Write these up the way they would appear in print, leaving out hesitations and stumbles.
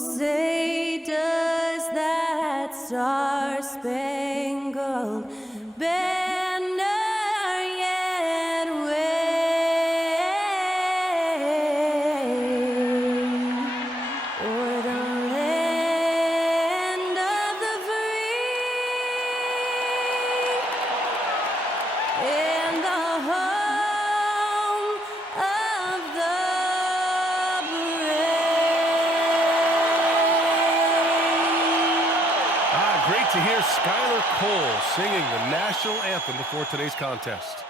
say does that star-spangled banner yet wave o'er the land of the free and the home of the Great to hear Skylar Cole singing the national anthem before today's contest.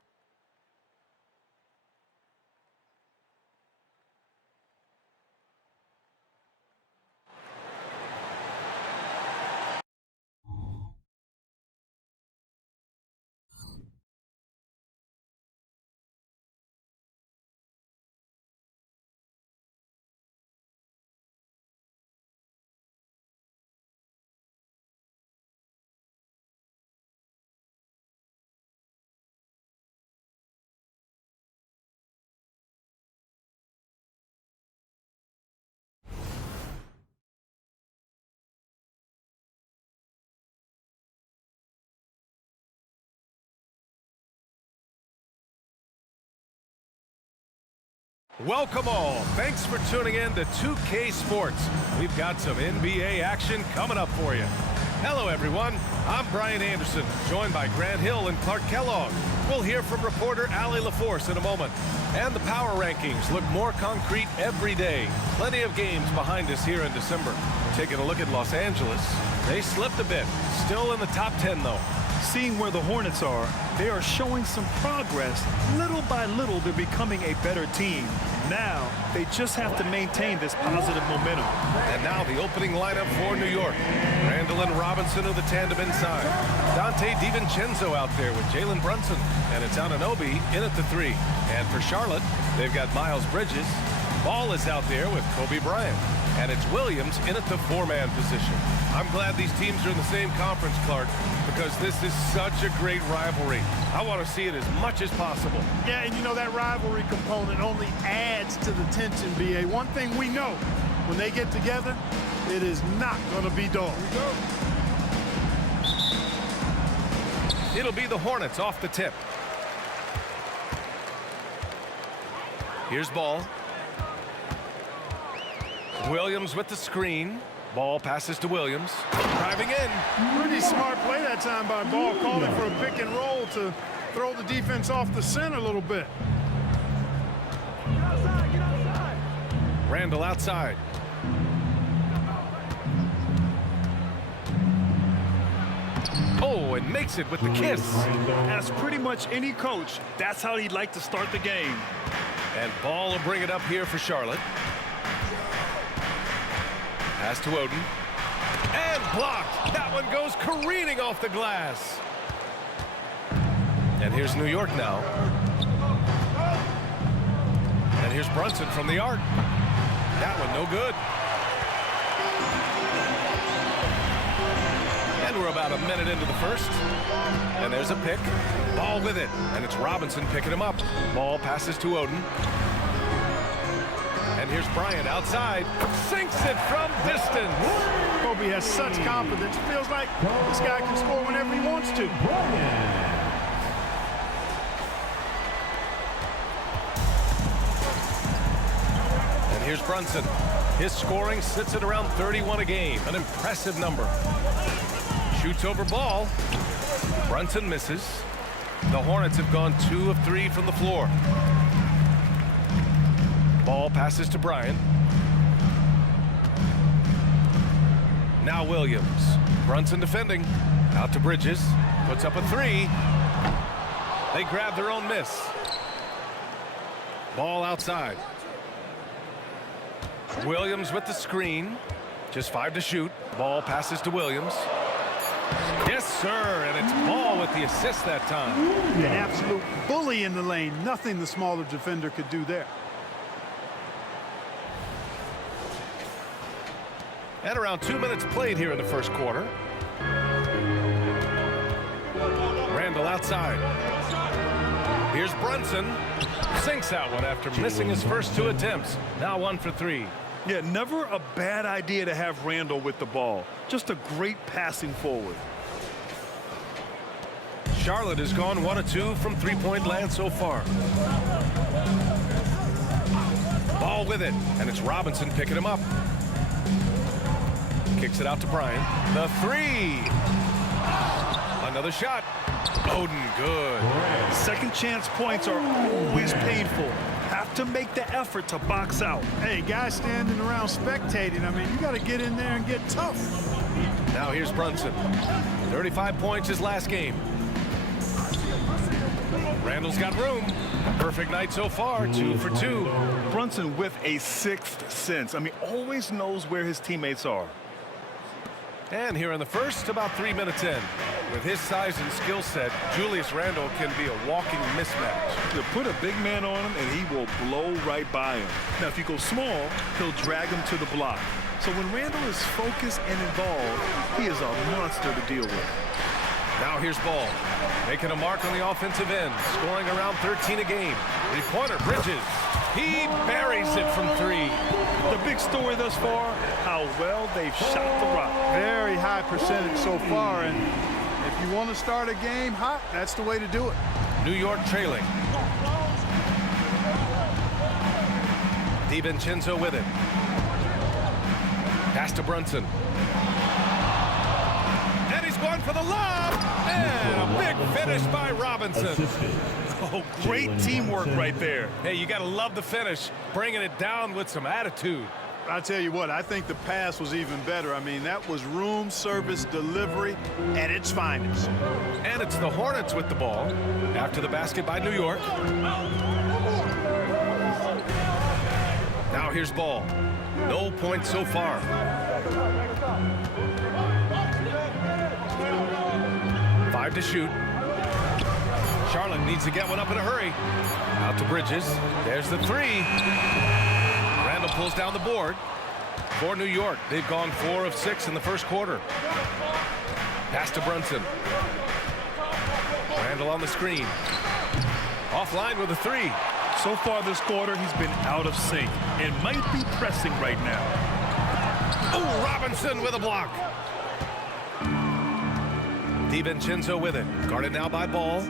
Welcome all. Thanks for tuning in to 2K Sports. We've got some NBA action coming up for you. Hello, everyone. I'm Brian Anderson, joined by Grant Hill and Clark Kellogg. We'll hear from reporter Allie LaForce in a moment. And the power rankings look more concrete every day. Plenty of games behind us here in December. Taking a look at Los Angeles. They slipped a bit. Still in the top 10, though. Seeing where the Hornets are, they are showing some progress. Little by little, they're becoming a better team. Now, they just have to maintain this positive momentum. And now the opening lineup for New York. Randall and Robinson are the tandem inside. Dante DiVincenzo out there with Jalen Brunson. And it's Anunoby in at the 3. And for Charlotte, they've got Miles Bridges. Ball is out there with Kobe Bryant. And it's Williams in at the 4-man position. I'm glad these teams are in the same conference, Clark, because this is such a great rivalry. I want to see it as much as possible. Yeah, and you know that rivalry component only adds to the tension, B.A. One thing we know, when they get together, it is not going to be dull. It'll be the Hornets off the tip. Here's Ball. Williams with the screen. Ball passes to Williams. Driving in. Pretty smart play that time by Ball, calling for a pick and roll to throw the defense off the center a little bit. Get outside, get outside. Randall outside. Oh, and makes it with the kiss. As pretty much any coach, that's how he'd like to start the game. And Ball will bring it up here for Charlotte. Pass to Oden. And blocked. That one goes careening off the glass. And here's New York now. And here's Brunson from the arc. That one no good. And we're about a minute into the first. And there's a pick. Ball with it. And it's Robinson picking him up. Ball passes to Oden. And here's Bryant outside. Sinks it from distance. Kobe has such confidence. It feels like this guy can score whenever he wants to. And here's Brunson. His scoring sits at around 31 a game. An impressive number. Shoots over Ball. Brunson misses. The Hornets have gone 2 of 3 from the floor. Ball passes to Bryant. Now Williams. Brunson defending. Out to Bridges. Puts up a 3. They grab their own miss. Ball outside. Williams with the screen. Just 5 to shoot. Ball passes to Williams. Yes, sir. And it's Ball with the assist that time. An absolute bully in the lane. Nothing the smaller defender could do there. And around 2 minutes played here in the first quarter. Randall outside. Here's Brunson. Sinks that one after missing his first 2 attempts. Now 1 for 3. Yeah, never a bad idea to have Randall with the ball. Just a great passing forward. Charlotte has gone 1 of 2 from three-point land so far. Ball with it, and it's Robinson picking him up. Kicks it out to Bryant. The three. Another shot. Oden, good. Second chance points are always painful. Have to make the effort to box out. Hey, guys standing around spectating, I mean, you got to get in there and get tough. Now here's Brunson. 35 points his last game. Randall's got room. Perfect night so far, 2 for 2. Brunson with a sixth sense. I mean, always knows where his teammates are. And here in the first, about 3 minutes in. With his size and skill set, Julius Randle can be a walking mismatch. You put a big man on him, and he will blow right by him. Now, if you go small, he'll drag him to the block. So when Randle is focused and involved, he is a monster to deal with. Now here's Ball, making a mark on the offensive end, scoring around 13 a game. Three-pointer, Bridges. He buries it from 3. The big story thus far, how well they've shot the rock. Very high percentage so far, and if you want to start a game hot, that's the way to do it. New York trailing. DiVincenzo with it. Pass to Brunson. And he's going for the lob. And a big finish by Robinson. Oh, great teamwork right there. Hey, you got to love the finish, bringing it down with some attitude. I'll tell you what, I think the pass was even better. I mean, that was room service delivery at its finest. And it's the Hornets with the ball after the basket by New York. Now here's Ball. No points so far. Five to shoot. Charlotte needs to get one up in a hurry. Out to Bridges. There's the three. Randall pulls down the board. For New York, they've gone 4 of 6 in the first quarter. Pass to Brunson. Randall on the screen. Offline with a 3. So far this quarter, he's been out of sync and might be pressing right now. Oh, Robinson with a block. DiVincenzo with it. Guarded now by Ball.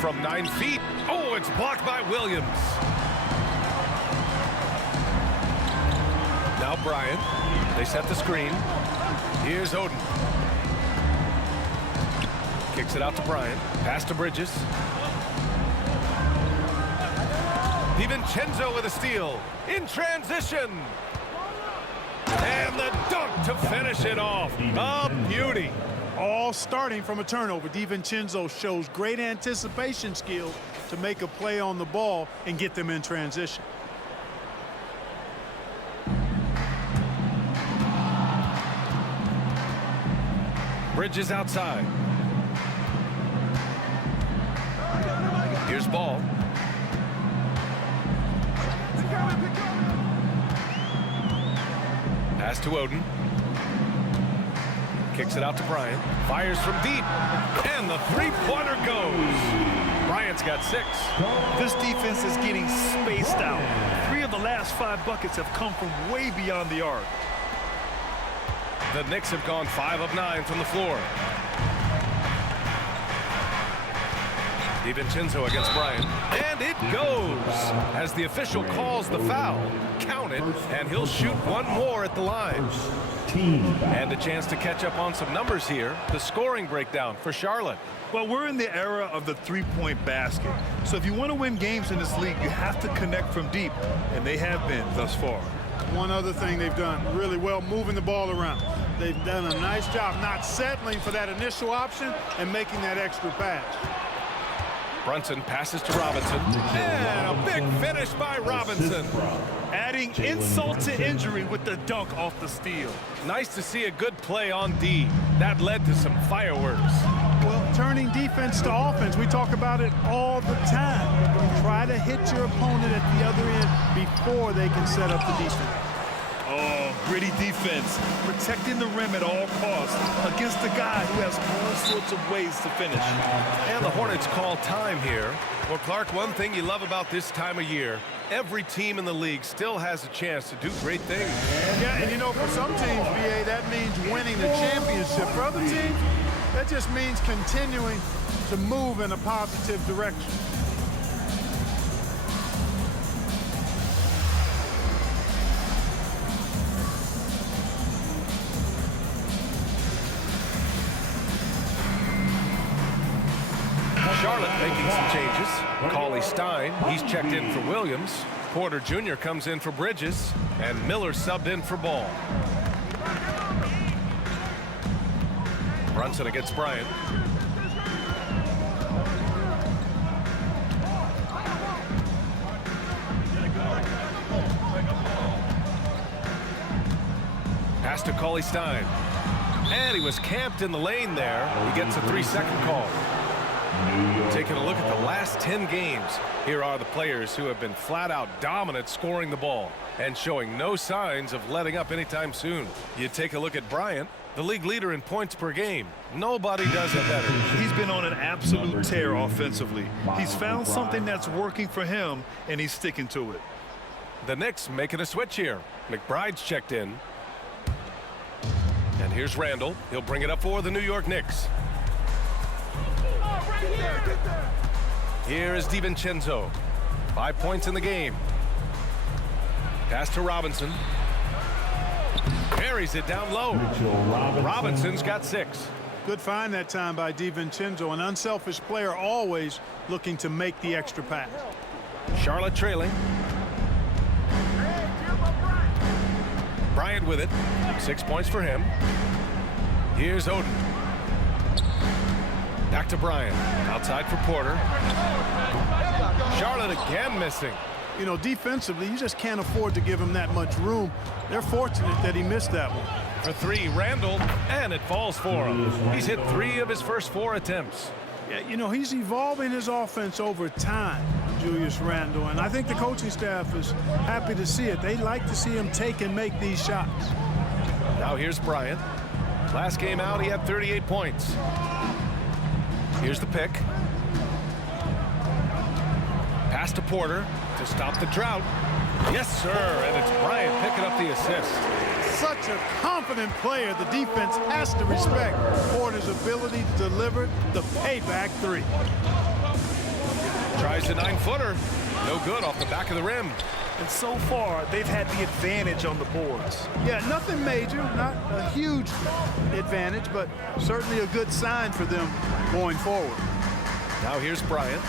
From 9 feet. Oh, it's blocked by Williams. Now Bryant. They set the screen. Here's Oden. Kicks it out to Bryant. Pass to Bridges. DiVincenzo with a steal. In transition. And the dunk to finish it off. A beauty. All starting from a turnover. DiVincenzo shows great anticipation skills to make a play on the ball and get them in transition. Bridges outside. Here's Ball. Pass to Oden. Kicks it out to Bryant. Fires from deep. And the three-pointer goes. Bryant's got 6. This defense is getting spaced out. 3 of the last 5 buckets have come from way beyond the arc. The Knicks have gone 5 of 9 from the floor. DiVincenzo against Bryant. And it goes as the official calls the foul. Count it, and he'll shoot one more at the line. And a chance to catch up on some numbers here. The scoring breakdown for Charlotte. Well, we're in the era of the three-point basket. So if you want to win games in this league, you have to connect from deep. And they have been thus far. One other thing they've done really well, moving the ball around. They've done a nice job not settling for that initial option and making that extra pass. Brunson passes to Robinson. And a big finish by Robinson. Adding insult to injury with the dunk off the steal. Nice to see a good play on D. That led to some fireworks. Well, turning defense to offense, we talk about it all the time. Try to hit your opponent at the other end before they can set up the defense. Oh, gritty defense, protecting the rim at all costs against a guy who has all sorts of ways to finish. And the Hornets call time here. Well, Clark, one thing you love about this time of year, every team in the league still has a chance to do great things. Yeah, and you know, for some teams, BA, that means winning the championship. For other teams, that just means continuing to move in a positive direction. Charlotte making some changes. Cauley Stein, he's checked in for Williams. Porter Jr. comes in for Bridges. And Miller subbed in for Ball. Brunson against Bryant. Pass to Cauley Stein. And he was camped in the lane there. He gets a 3-second call. Taking a look at the last 10 games, here are the players who have been flat-out dominant scoring the ball and showing no signs of letting up anytime soon. You take a look at Bryant, the league leader in points per game. Nobody does it better. He's been on an absolute tear offensively. He's found something that's working for him, and he's sticking to it. The Knicks making a switch here. McBride's checked in. And here's Randall. He'll bring it up for the New York Knicks. Here is DiVincenzo. 5 points in the game. Pass to Robinson. Carries it down low. Robinson's got 6. Good find that time by DiVincenzo, an unselfish player always looking to make the extra pass. Charlotte trailing. Bryant with it. 6 points for him. Here's Oden. Back to Bryant. Outside for Porter. Charlotte again missing. You know, defensively, you just can't afford to give him that much room. They're fortunate that he missed that one. For 3, Randall, and it falls for him. He's hit 3 of his first 4 attempts. Yeah, you know, he's evolving his offense over time, Julius Randle, and I think the coaching staff is happy to see it. They like to see him take and make these shots. Now here's Bryant. Last game out, he had 38 points. Here's the pick. Pass to Porter to stop the drought. Yes, sir, and it's Bryant picking up the assist. Such a confident player, the defense has to respect Porter's ability to deliver the payback 3. Tries the 9-footer. No good off the back of the rim. And so far, they've had the advantage on the boards. Yeah, nothing major, not a huge advantage, but certainly a good sign for them going forward. Now here's Bryant.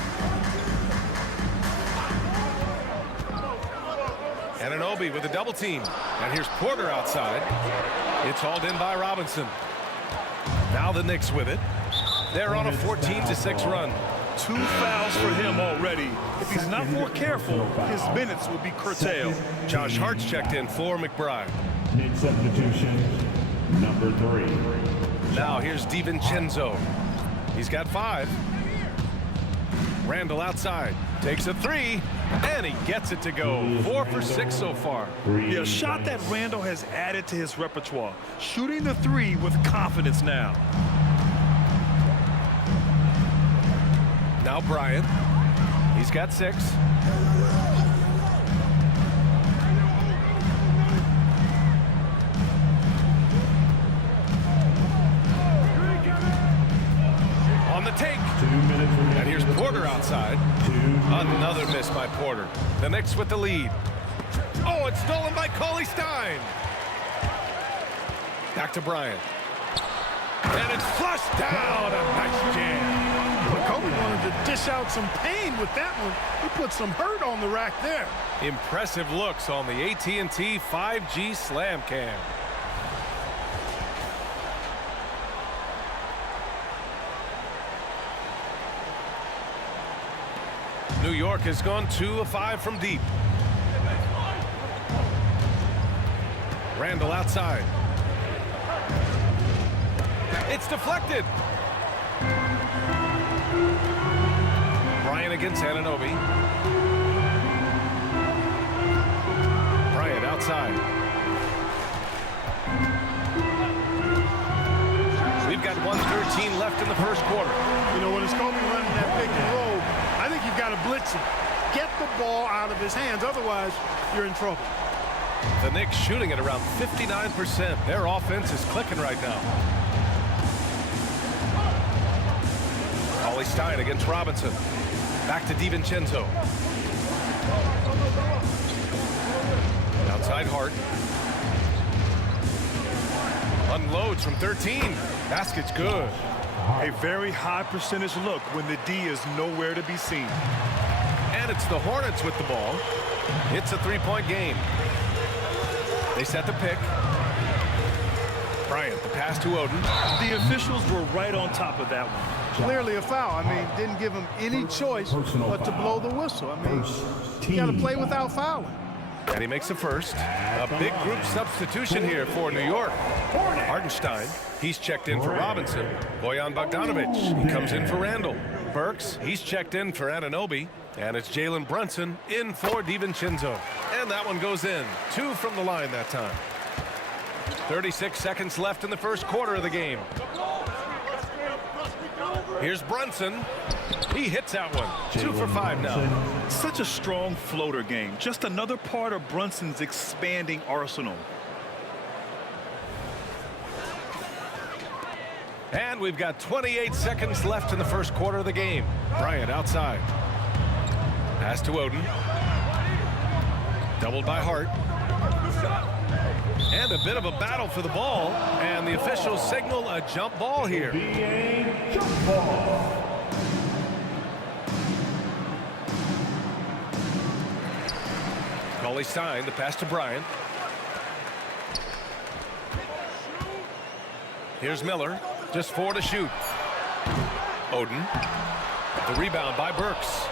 Anunoby with a double team. And here's Porter outside. It's hauled in by Robinson. Now the Knicks with it. They're on a 14-6 run. 2 fouls for him already. If he's not more careful, his minutes will be curtailed. Josh Hart's checked in for McBride. Knicks substitution, number 3. Now here's DiVincenzo. He's got 5. Randall outside. Takes a 3. And he gets it to go. 4 for 6 so far. Yeah, a shot that Randall has added to his repertoire. Shooting the 3 with confidence now. Now Bryant. He's got 6. On the take. 2 minutes remaining. And here's Porter outside. Another miss by Porter. The Knicks with the lead. Oh, it's stolen by Cauley Stein. Back to Bryant. And it's flushed down. A nice jam. Kobe wanted to dish out some pain with that one. He put some hurt on the rack there. Impressive looks on the AT&T 5G Slam Cam. New York has gone 2 of 5 from deep. Randall outside. It's deflected. Bryant against Anunoby. Bryant outside. 1:13 left in the first quarter. You know, when it's Kobe running that pick and roll, I think you've got to blitz him. Get the ball out of his hands. Otherwise, you're in trouble. The Knicks shooting at around 59%. Their offense is clicking right now. Ollie Stein against Robinson. Back to DiVincenzo. Outside Hart. Unloads from 13. Basket's good. A very high percentage look when the D is nowhere to be seen. And it's the Hornets with the ball. It's a three-point game. They set the pick. Bryant, the pass to Oden. The officials were right on top of that one. Clearly a foul. I mean, didn't give him any choice but to blow the whistle. I mean, you got to play without fouling. And he makes a first. A big group substitution here for New York. Hartenstein, he's checked in for Robinson. Bojan Bogdanovic, he comes in for Randall. Burks, he's checked in for Anunoby. And it's Jalen Brunson in for DiVincenzo. And that one goes in. 2 from the line that time. 36 seconds left in the first quarter of the game. Here's Brunson. He hits that one. 2 for 5 now. Such a strong floater game. Just another part of Brunson's expanding arsenal. And we've got 28 seconds left in the first quarter of the game. Bryant outside. Pass to Oden. Doubled by Hart. And a bit of a battle for the ball. And the officials signal a jump ball here. NBA jump ball. Ollie Stein, the pass to Bryant. Here's Miller. Just 4 to shoot. Oden. The rebound by Burks.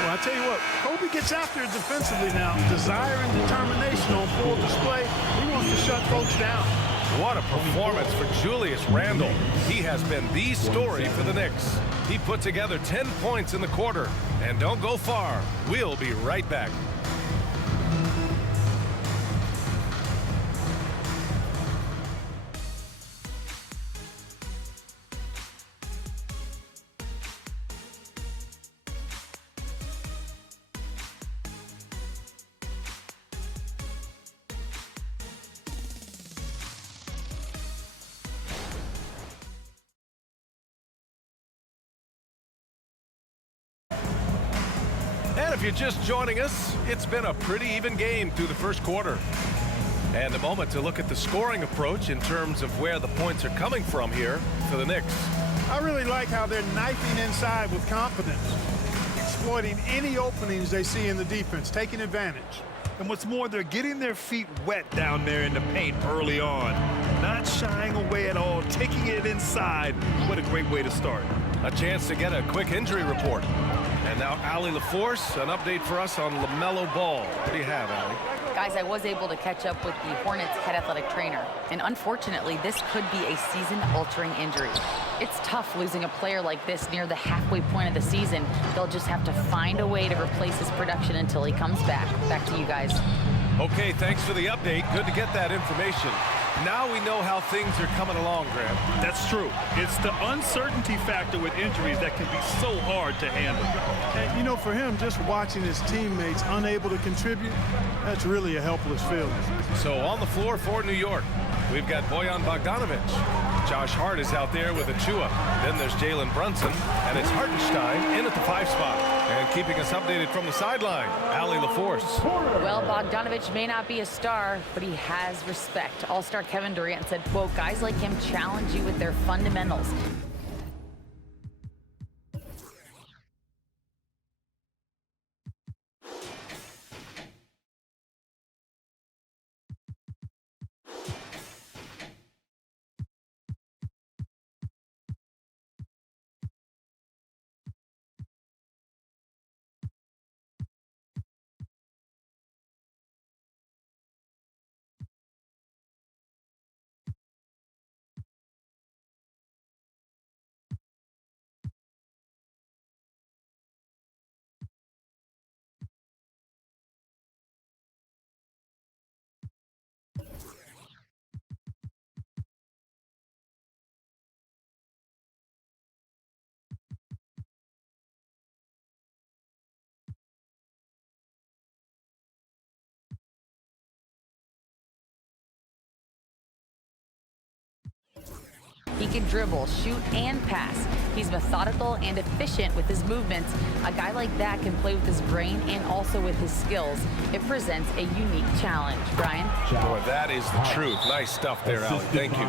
Well, I tell you what, Kobe gets after it defensively now. Desire and determination on full display. He wants to shut folks down. What a performance for Julius Randle. He has been the story for the Knicks. He put together 10 points in the quarter. And don't go far. We'll be right back. And if you're just joining us, it's been a pretty even game through the first quarter. And a moment to look at the scoring approach in terms of where the points are coming from here for the Knicks. I really like how they're knifing inside with confidence, exploiting any openings they see in the defense, taking advantage. And what's more, they're getting their feet wet down there in the paint early on. Not shying away at all, taking it inside. What a great way to start. A chance to get a quick injury report. And now Allie LaForce, an update for us on LaMelo Ball. What do you have, Allie? Guys, I was able to catch up with the Hornets head athletic trainer, and unfortunately, this could be a season-altering injury. It's tough losing a player like this near the halfway point of the season. They'll just have to find a way to replace his production until he comes back. Back to you guys. Okay, thanks for the update. Good to get that information. Now we know how things are coming along, Graham. That's true. It's the uncertainty factor with injuries that can be so hard to handle. And, you know, for him, just watching his teammates unable to contribute, that's really a helpless feeling. So on the floor for New York, we've got Bojan Bogdanovic. Josh Hart is out there with Achua. Then there's Jalen Brunson, and it's Hartenstein in at the 5 spot. And keeping us updated from the sideline, Allie LaForce. Well, Bogdanovic may not be a star, but he has respect. All-star Kevin Durant said, quote, guys like him challenge you with their fundamentals. He can dribble, shoot, and pass. He's methodical and efficient with his movements. A guy like that can play with his brain and also with his skills. It presents a unique challenge. Brian? Boy, that is the truth. Nice stuff there, Allie. Thank you.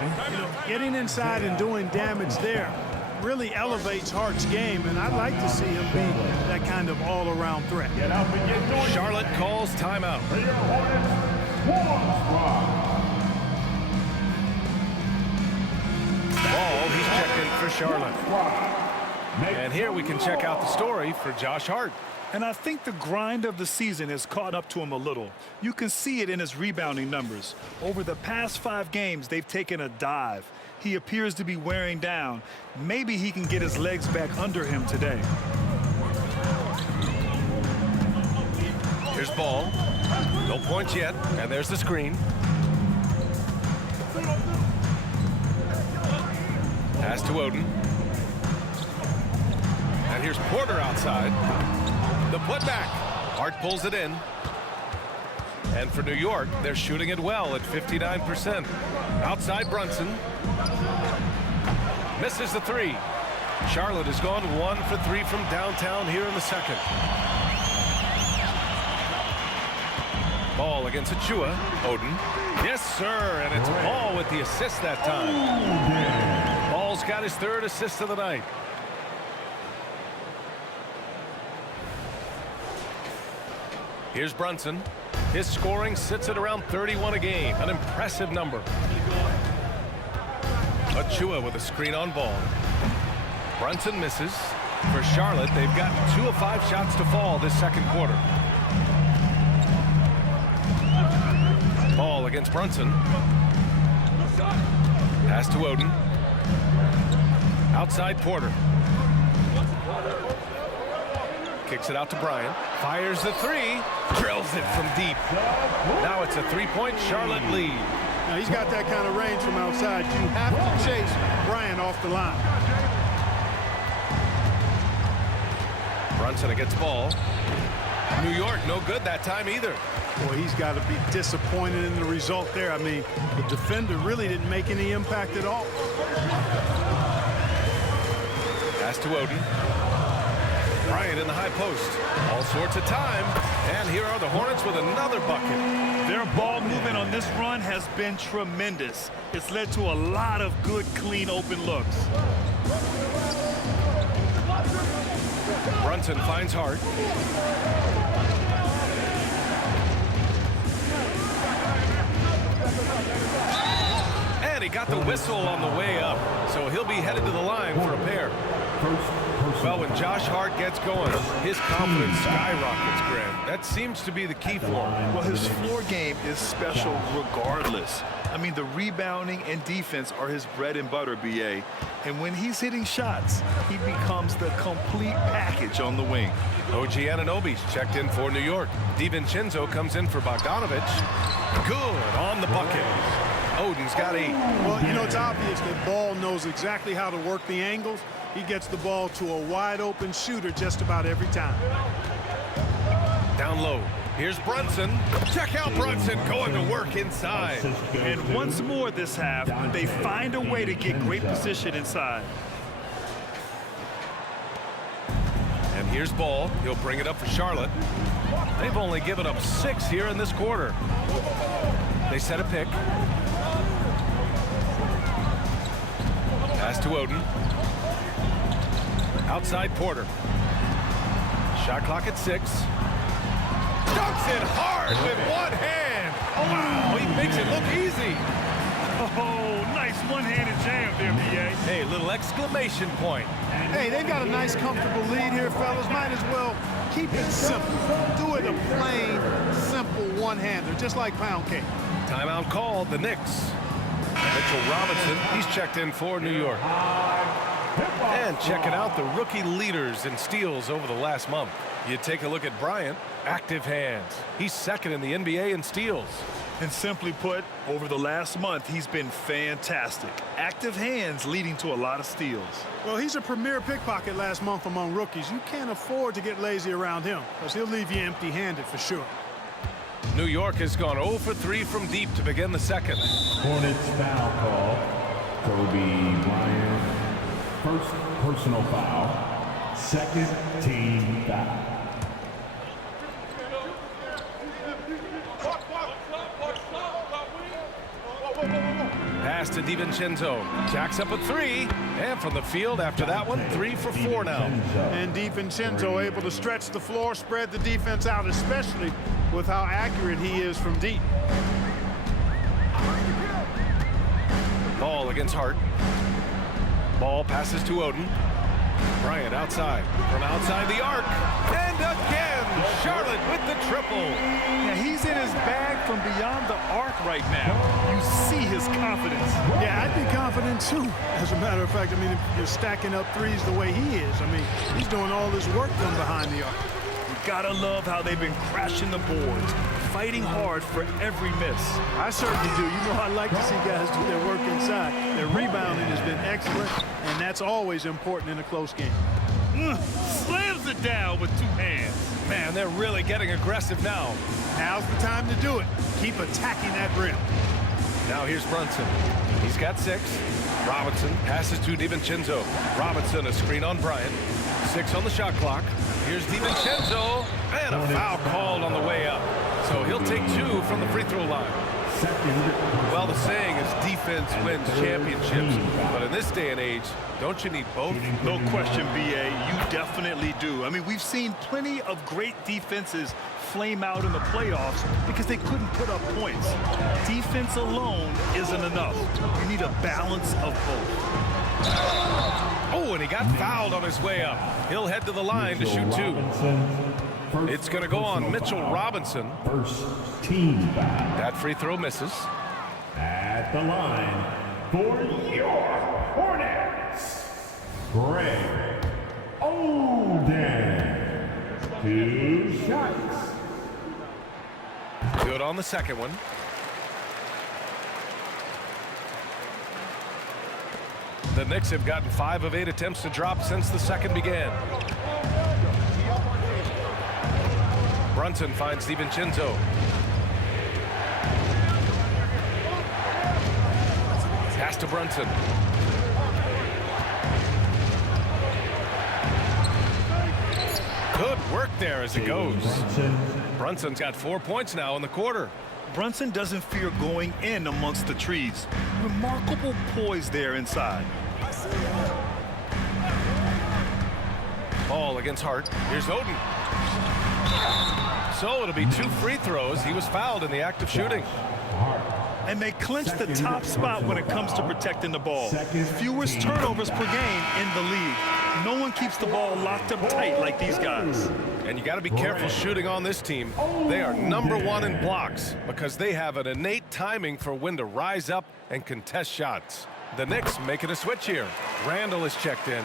You know, getting inside and doing damage there really elevates Hart's game, and I'd like to see him be that kind of all-around threat. Get up and get going. Charlotte calls timeout. For your Hornets, warm squad. Ball, he's checked in for Charlotte. And here we can check out the story for Josh Hart. And I think the grind of the season has caught up to him a little. You can see it in his rebounding numbers. Over the past 5 games, they've taken a dive. He appears to be wearing down. Maybe he can get his legs back under him today. Here's Ball. No points yet, and there's the screen. Pass to Oden. And here's Porter outside. The putback. Hart pulls it in. And for New York, they're shooting it well at 59%. Outside Brunson. Misses the 3. Charlotte has gone 1 for 3 from downtown here in the second. Ball against Achua. Oden. Yes, sir. And it's Ball with the assist that time. Ball's got his 3rd assist of the night. Here's Brunson. His scoring sits at around 31 a game. An impressive number. Achua with a screen on Ball. Brunson misses. For Charlotte, they've got 2 of 5 shots to fall this second quarter. Ball against Brunson. Pass to Oden. Outside Porter. Kicks it out to Bryant. Fires the 3. Drills it from deep. Now it's a 3-point Charlotte lead. Now, he's got that kind of range from outside. You have to chase Bryant off the line. Brunson against Ball. New York, no good that time either. Boy, he's got to be disappointed in the result there. I mean, the defender really didn't make any impact at all. Pass to Oden. Bryant in the high post. All sorts of time. And here are the Hornets with another bucket. Their ball movement on this run has been tremendous. It's led to a lot of good, clean, open looks. Brunson finds Hart. And he got the whistle on the way up. So he'll be headed to the line for a pair. Well, when Josh Hart gets going, his confidence skyrockets, Graham. That seems to be the key for him. Well, his floor game is special regardless. I mean, the rebounding and defense are his bread and butter, B.A. And when he's hitting shots, he becomes the complete package on the wing. OG Anunoby's checked in for New York. DiVincenzo comes in for Bogdanovich. Good on the bucket. Oden's got 8. Well, you know, it's obvious that Ball knows exactly how to work the angles. He gets the ball to a wide-open shooter just about every time. Down low. Here's Brunson. Check out Brunson going to work inside. And once more this half, they find a way to get great position inside. And here's Ball. He'll bring it up for Charlotte. They've only given up 6 here in this quarter. They set a pick. Pass to Oden. Outside Porter. Shot clock at 6. Dunks it hard with one hand. Oh, wow, he makes it look easy. Oh, nice one-handed jam there, B.A. Hey, little exclamation point. Hey, they've got a nice, comfortable lead here, fellas. Might as well keep it simple. Do it a plain, simple one-hander, just like pound cake. Timeout called, the Knicks. Mitchell Robinson, he's checked in for New York. And checking out the rookie leaders in steals over the last month. You take a look at Bryant, active hands. He's second in the NBA in steals. And simply put, over the last month, he's been fantastic. Active hands leading to a lot of steals. Well, he's a premier pickpocket last month among rookies. You can't afford to get lazy around him, because he'll leave you empty-handed for sure. New York has gone 0 for 3 from deep to begin the second. Hornets foul call. Kobe Bryant. First personal foul. Second team foul. Pass to DiVincenzo. Jacks up a three. And from the field after that one, 3 for 4 now. And DiVincenzo able to stretch the floor, spread the defense out, especially with how accurate he is from deep. Ball against Hart. Ball passes to Oden. Bryant outside. From outside the arc. And again, Charlotte with the triple. Yeah, he's in his bag from beyond the arc right now. You see his confidence. Yeah, I'd be confident too. As a matter of fact, I mean, if you're stacking up threes the way he is, I mean, he's doing all this work from behind the arc. You gotta love how they've been crashing the boards, fighting hard for every miss. I certainly do. You know, I like to see guys do their work inside. Their rebounding has been excellent, and that's always important in a close game. Slams it down with 2 hands. Man, they're really getting aggressive now. Now's the time to do it. Keep attacking that rim. Now here's Brunson. He's got 6. Robinson passes to DiVincenzo. Robinson, a screen on Bryant. 6 on the shot clock. Here's DiVincenzo. And a foul called on the way up. So he'll take 2 from the free throw line. Well, the saying is defense wins championships. But in this day and age, don't you need both? No question, B.A. You definitely do. I mean, we've seen plenty of great defenses flame out in the playoffs because they couldn't put up points. Defense alone isn't enough. You need a balance of both. Oh, and he got fouled on his way up. He'll head to the line to shoot 2. It's going to go on Mitchell Robinson. First team foul. That free throw misses. At the line for your Hornets, Greg Oden. 2 shots. Good on the second one. The Knicks have gotten 5 of 8 attempts to drop since the second began. Brunson finds DiVincenzo. Pass to Brunson. Good work there as it goes. Brunson's got 4 points now in the quarter. Brunson doesn't fear going in amongst the trees. Remarkable poise there inside. Ball against Hart. Here's Oden. So it'll be 2 free throws. He was fouled in the act of shooting. And they clinch the top spot when it comes to protecting the ball. Fewest turnovers per game in the league. No one keeps the ball locked up tight like these guys. And you got to be careful shooting on this team. They are #1 in blocks because they have an innate timing for when to rise up and contest shots. The Knicks making a switch here. Randall is checked in.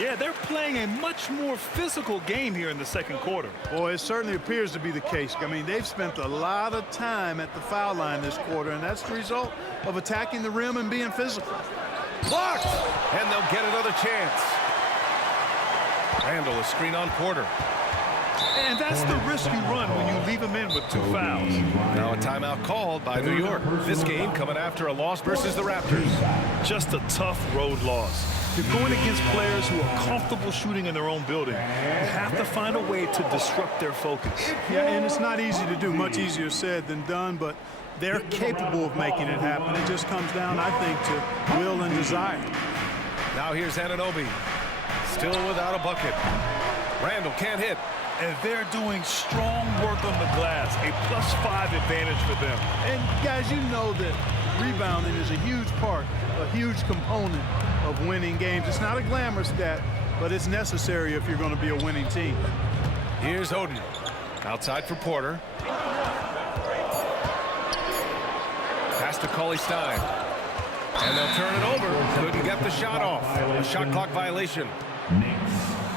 Yeah, they're playing a much more physical game here in the second quarter. Boy, it certainly appears to be the case. I mean, they've spent a lot of time at the foul line this quarter, and that's the result of attacking the rim and being physical. Blocked! And they'll get another chance. Randall, a screen on Porter. And that's the risk you run when you leave him in with 2 fouls. Now a timeout called by New York. This game coming after a loss versus the Raptors. Just a tough road loss. You're going against players who are comfortable shooting in their own building. You have to find a way to disrupt their focus. Yeah, and it's not easy to do. Much easier said than done, but they're capable of making it happen. It just comes down, I think, to will and desire. Now here's Anunoby. Still without a bucket. Randall can't hit. And they're doing strong work on the glass. A +5 advantage for them. And guys, you know that rebounding is a huge part, a huge component of winning games. It's not a glamour stat, but it's necessary if you're going to be a winning team. Here's Oden. Outside for Porter. Pass to Cauley Stein. And they'll turn it over. Couldn't get the shot off. A shot clock violation.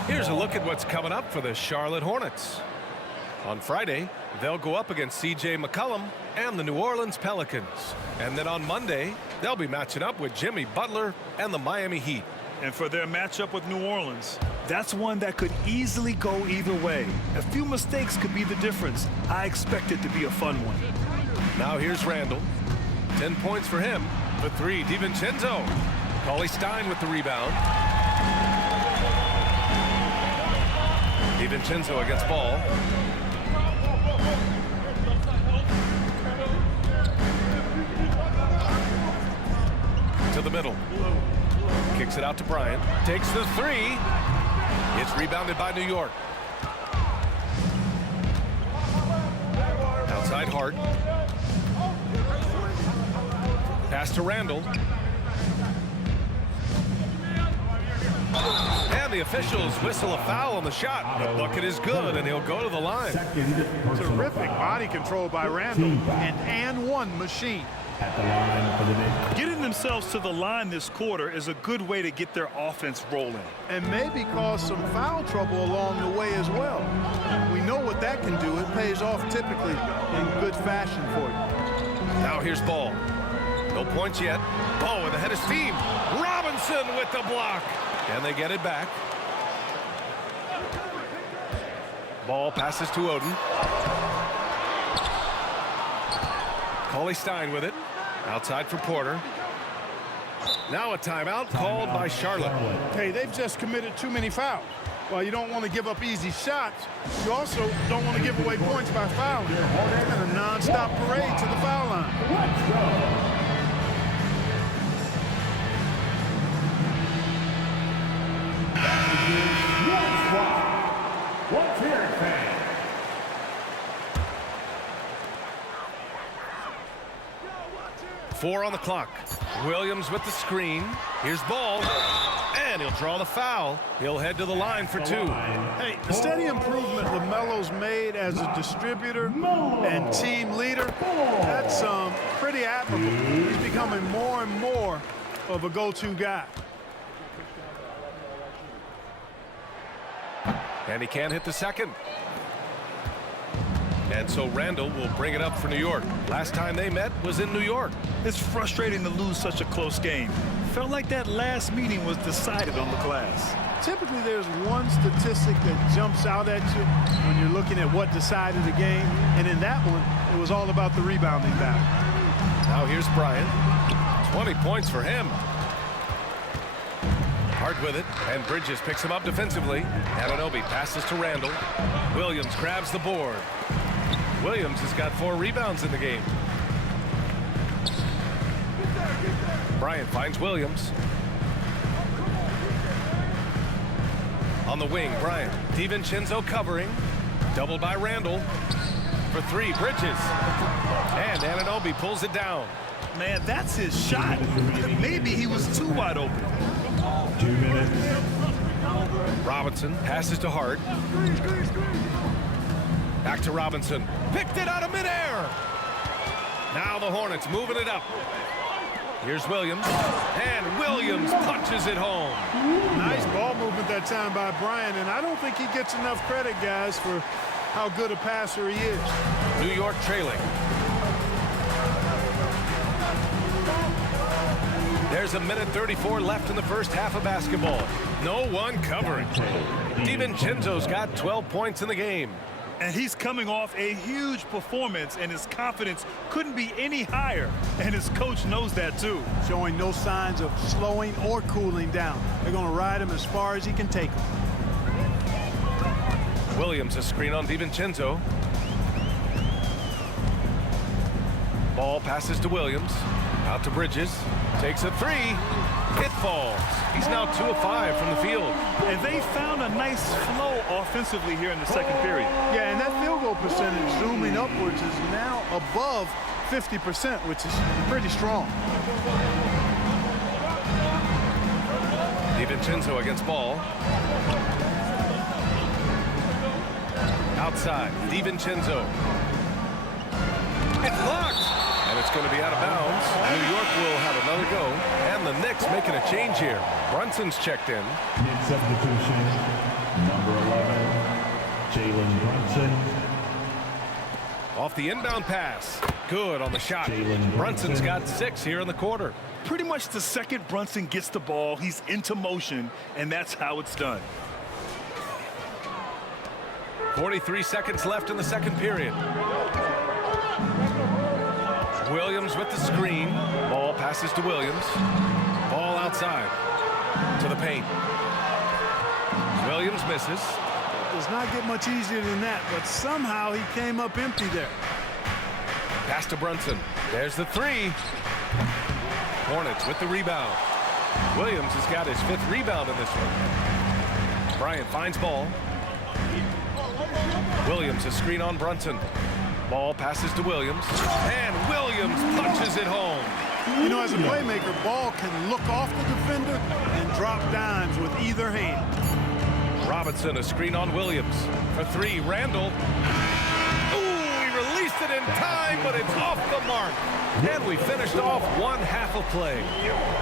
Here's a look at what's coming up for the Charlotte Hornets. On Friday, they'll go up against C.J. McCollum and the New Orleans Pelicans. And then on Monday, they'll be matching up with Jimmy Butler and the Miami Heat. And for their matchup with New Orleans, that's one that could easily go either way. A few mistakes could be the difference. I expect it to be a fun one. Now here's Randall. 10 points for him. For three, DiVincenzo. Cauley Stein with the rebound. DiVincenzo against ball. To the middle. Kicks it out to Bryant. Takes the three. It's rebounded by New York. Outside Hart. Pass to Randall. And the officials whistle a foul on the shot. The bucket is good, and he'll go to the line. Terrific body control by Randall. And one machine. At the line for the Knicks. Getting themselves to the line this quarter is a good way to get their offense rolling. And maybe cause some foul trouble along the way as well. We know what that can do. It pays off typically in good fashion for you. Now here's Ball. No points yet. Ball with the head of steam. Robinson with the block. And they get it back. Ball passes to Oden. Cauley Stein with it. Outside for Porter. Now a timeout called by Charlotte. Hey, they've just committed too many fouls. Well, you don't want to give up easy shots. You also don't want to give away points by fouling. And a non-stop parade to the foul line. Let's go. Let's hear it, fans. Four on the clock. Williams with the screen. Here's Ball. And he'll draw the foul. He'll head to the line for two. Hey, the steady improvement LaMelo's made as a distributor and team leader, that's pretty admirable. He's becoming more and more of a go-to guy. And he can't hit the second. And so Randall will bring it up for New York. Last time they met was in New York. It's frustrating to lose such a close game. Felt like that last meeting was decided on the glass. Typically, there's one statistic that jumps out at you when you're looking at what decided the game. And in that one, it was all about the rebounding battle. Now here's Bryant. 20 points for him. Hart with it, and Bridges picks him up defensively. Anunoby passes to Randall. Williams grabs the board. Williams has got 4 rebounds in the game. Bryant finds Williams. On the wing, Bryant. DiVincenzo covering. Doubled by Randall. For 3, Bridges. And Anunoby pulls it down. Man, that's his shot. Maybe he was too wide open. 2 minutes. Robinson passes to Hart. Back to Robinson. Picked it out of midair. Now the Hornets moving it up. Here's Williams. And Williams punches it home. Nice ball movement that time by Bryant, and I don't think he gets enough credit, guys, for how good a passer he is. New York trailing. There's a minute 34 left in the first half of basketball. No one covering. DiVincenzo's got 12 points in the game. And he's coming off a huge performance, and his confidence couldn't be any higher. And his coach knows that, too. Showing no signs of slowing or cooling down. They're going to ride him as far as he can take him. Williams a screen on DiVincenzo. Ball passes to Williams. Out to Bridges. Takes a 3. It falls. He's now 2 of 5 from the field. And they found a nice flow offensively here in the second period. Yeah, and that field goal percentage zooming upwards is now above 50%, which is pretty strong. DiVincenzo against Ball. Outside, DiVincenzo. It's blocked. And it's going to be out of bounds. New York will have another go. And the Knicks making a change here. Brunson's checked in. Mid substitution, number 11, Jalen Brunson. Off the inbound pass. Good on the shot. Jalen Brunson's Brunson. got 6 here in the quarter. Pretty much the second Brunson gets the ball, he's into motion, and that's how it's done. 43 seconds left in the second period. Williams with the screen. Ball passes to Williams. Ball outside to the paint. Williams misses. Does not get much easier than that, but somehow he came up empty there. Pass to Brunson. There's the three. Hornets with the rebound. Williams has got his 5th rebound in this one. Bryant finds ball. Williams a screen on Brunson. Ball passes to Williams. And Williams punches it home. You know, as a playmaker, ball can look off the defender and drop dimes with either hand. Robinson a screen on Williams. For 3, Randall. Ooh, he released it in time, but it's off the mark. And we finished off 1/2 of play.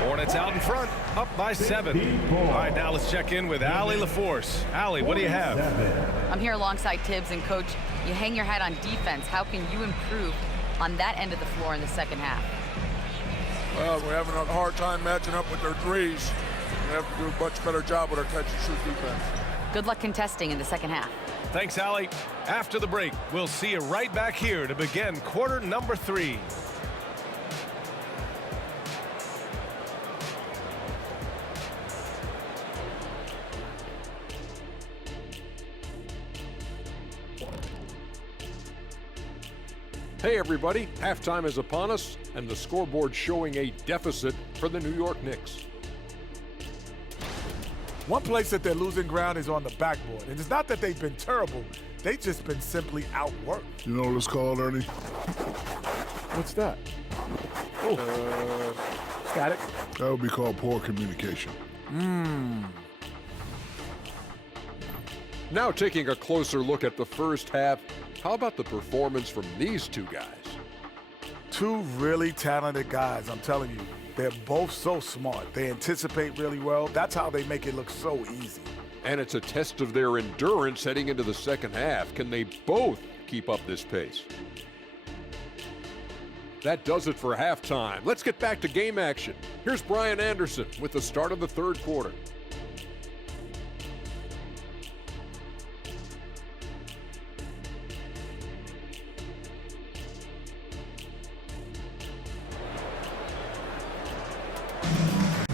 Hornets out in front, up by 7. All right, now let's check in with Allie LaForce. Allie, what do you have? I'm here alongside Tibbs, and Coach, you hang your hat on defense. How can you improve on that end of the floor in the second half? Well, we're having a hard time matching up with their threes. We have to do a much better job with our catch-and-shoot defense. Good luck contesting in the second half. Thanks, Allie. After the break, we'll see you right back here to begin quarter number 3. Hey everybody, halftime is upon us and the scoreboard showing a deficit for the New York Knicks. One place that they're losing ground is on the backboard. And it's not that they've been terrible. They've just been simply outworked. You know what it's called, Ernie? What's that? Static. That would be called poor communication. Now taking a closer look at the first half, how about the performance from these two guys? Two really talented guys, I'm telling you. They're both so smart. They anticipate really well. That's how they make it look so easy. And it's a test of their endurance heading into the second half. Can they both keep up this pace? That does it for halftime. Let's get back to game action. Here's Brian Anderson with the start of the third quarter.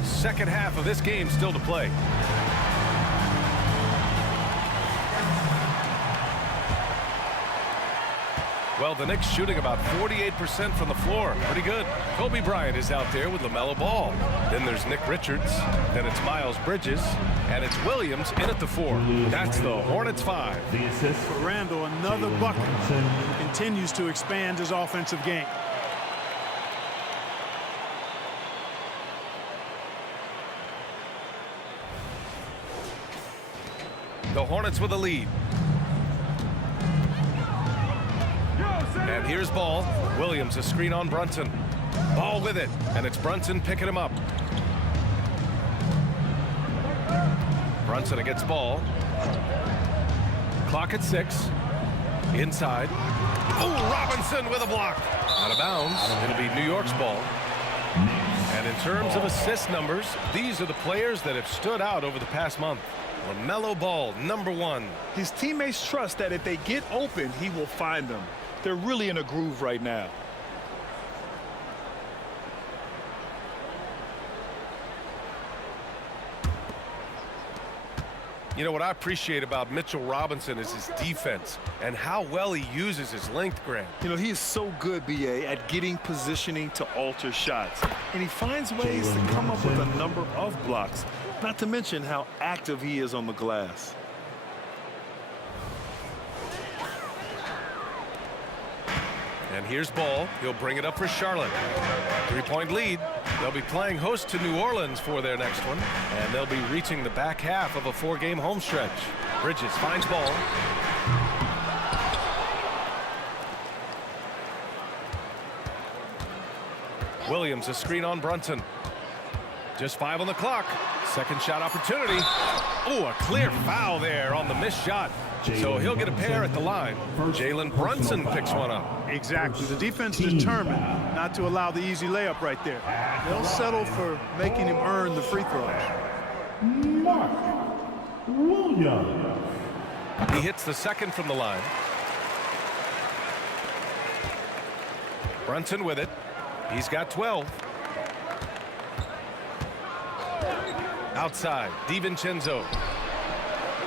Second half of this game still to play. Well, the Knicks shooting about 48% from the floor. Pretty good. Kobe Bryant is out there with LaMelo Ball. Then there's Nick Richards. Then it's Miles Bridges. And it's Williams in at the 4. That's the Hornets 5. The assist For Randall, another bucket. He continues to expand his offensive game. The Hornets with a lead. And here's Ball. Williams a screen on Brunson. Ball with it. And it's Brunson picking him up. Brunson against Ball. Clock at 6. Inside. Oh, Robinson with a block. Out of bounds. It'll be New York's ball. And in terms of assist numbers, these are the players that have stood out over the past month. LaMelo Ball, number 1. His teammates trust that if they get open, he will find them. They're really in a groove right now. You know, what I appreciate about Mitchell Robinson is his defense and how well he uses his length, Grant. You know, he is so good, B.A., at getting positioning to alter shots. And he finds ways to come up with a number of blocks, not to mention how active he is on the glass. And here's Ball. He'll bring it up for Charlotte. 3-point lead. They'll be playing host to New Orleans for their next one. And they'll be reaching the back half of a 4-game home stretch. Bridges finds Ball. Williams a screen on Brunson. Just 5 on the clock. Second shot opportunity. Oh, a clear foul there on the missed shot. So he'll get a pair at the line. Jalen Brunson picks one up. Exactly. The defense determined not to allow the easy layup right there. They'll settle for making him earn the free throws. Mark Williams. He hits the second from the line. Brunson with it. He's got 12. Outside, DiVincenzo.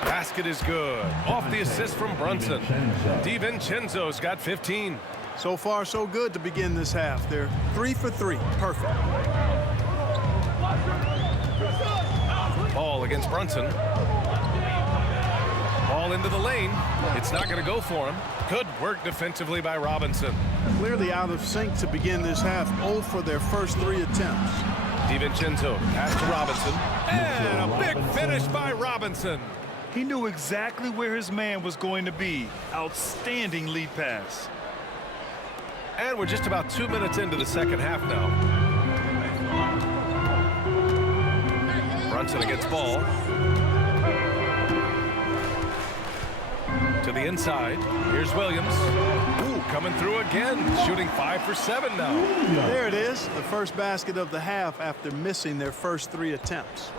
Basket is good. Off the assist from Brunson. DiVincenzo's got 15. So far, so good to begin this half. They're 3 for 3. Perfect. Ball against Brunson. Ball into the lane. It's not going to go for him. Good work defensively by Robinson. Clearly out of sync to begin this half. 0 for their first 3 attempts. DiVincenzo pass to Robinson. And a big finish by Robinson. He knew exactly where his man was going to be. Outstanding lead pass. And we're just about 2 minutes into the second half now. Brunson against ball. To the inside. Here's Williams. Ooh, coming through again. Shooting 5 for 7 now. There it is. The first basket of the half after missing their first 3 attempts.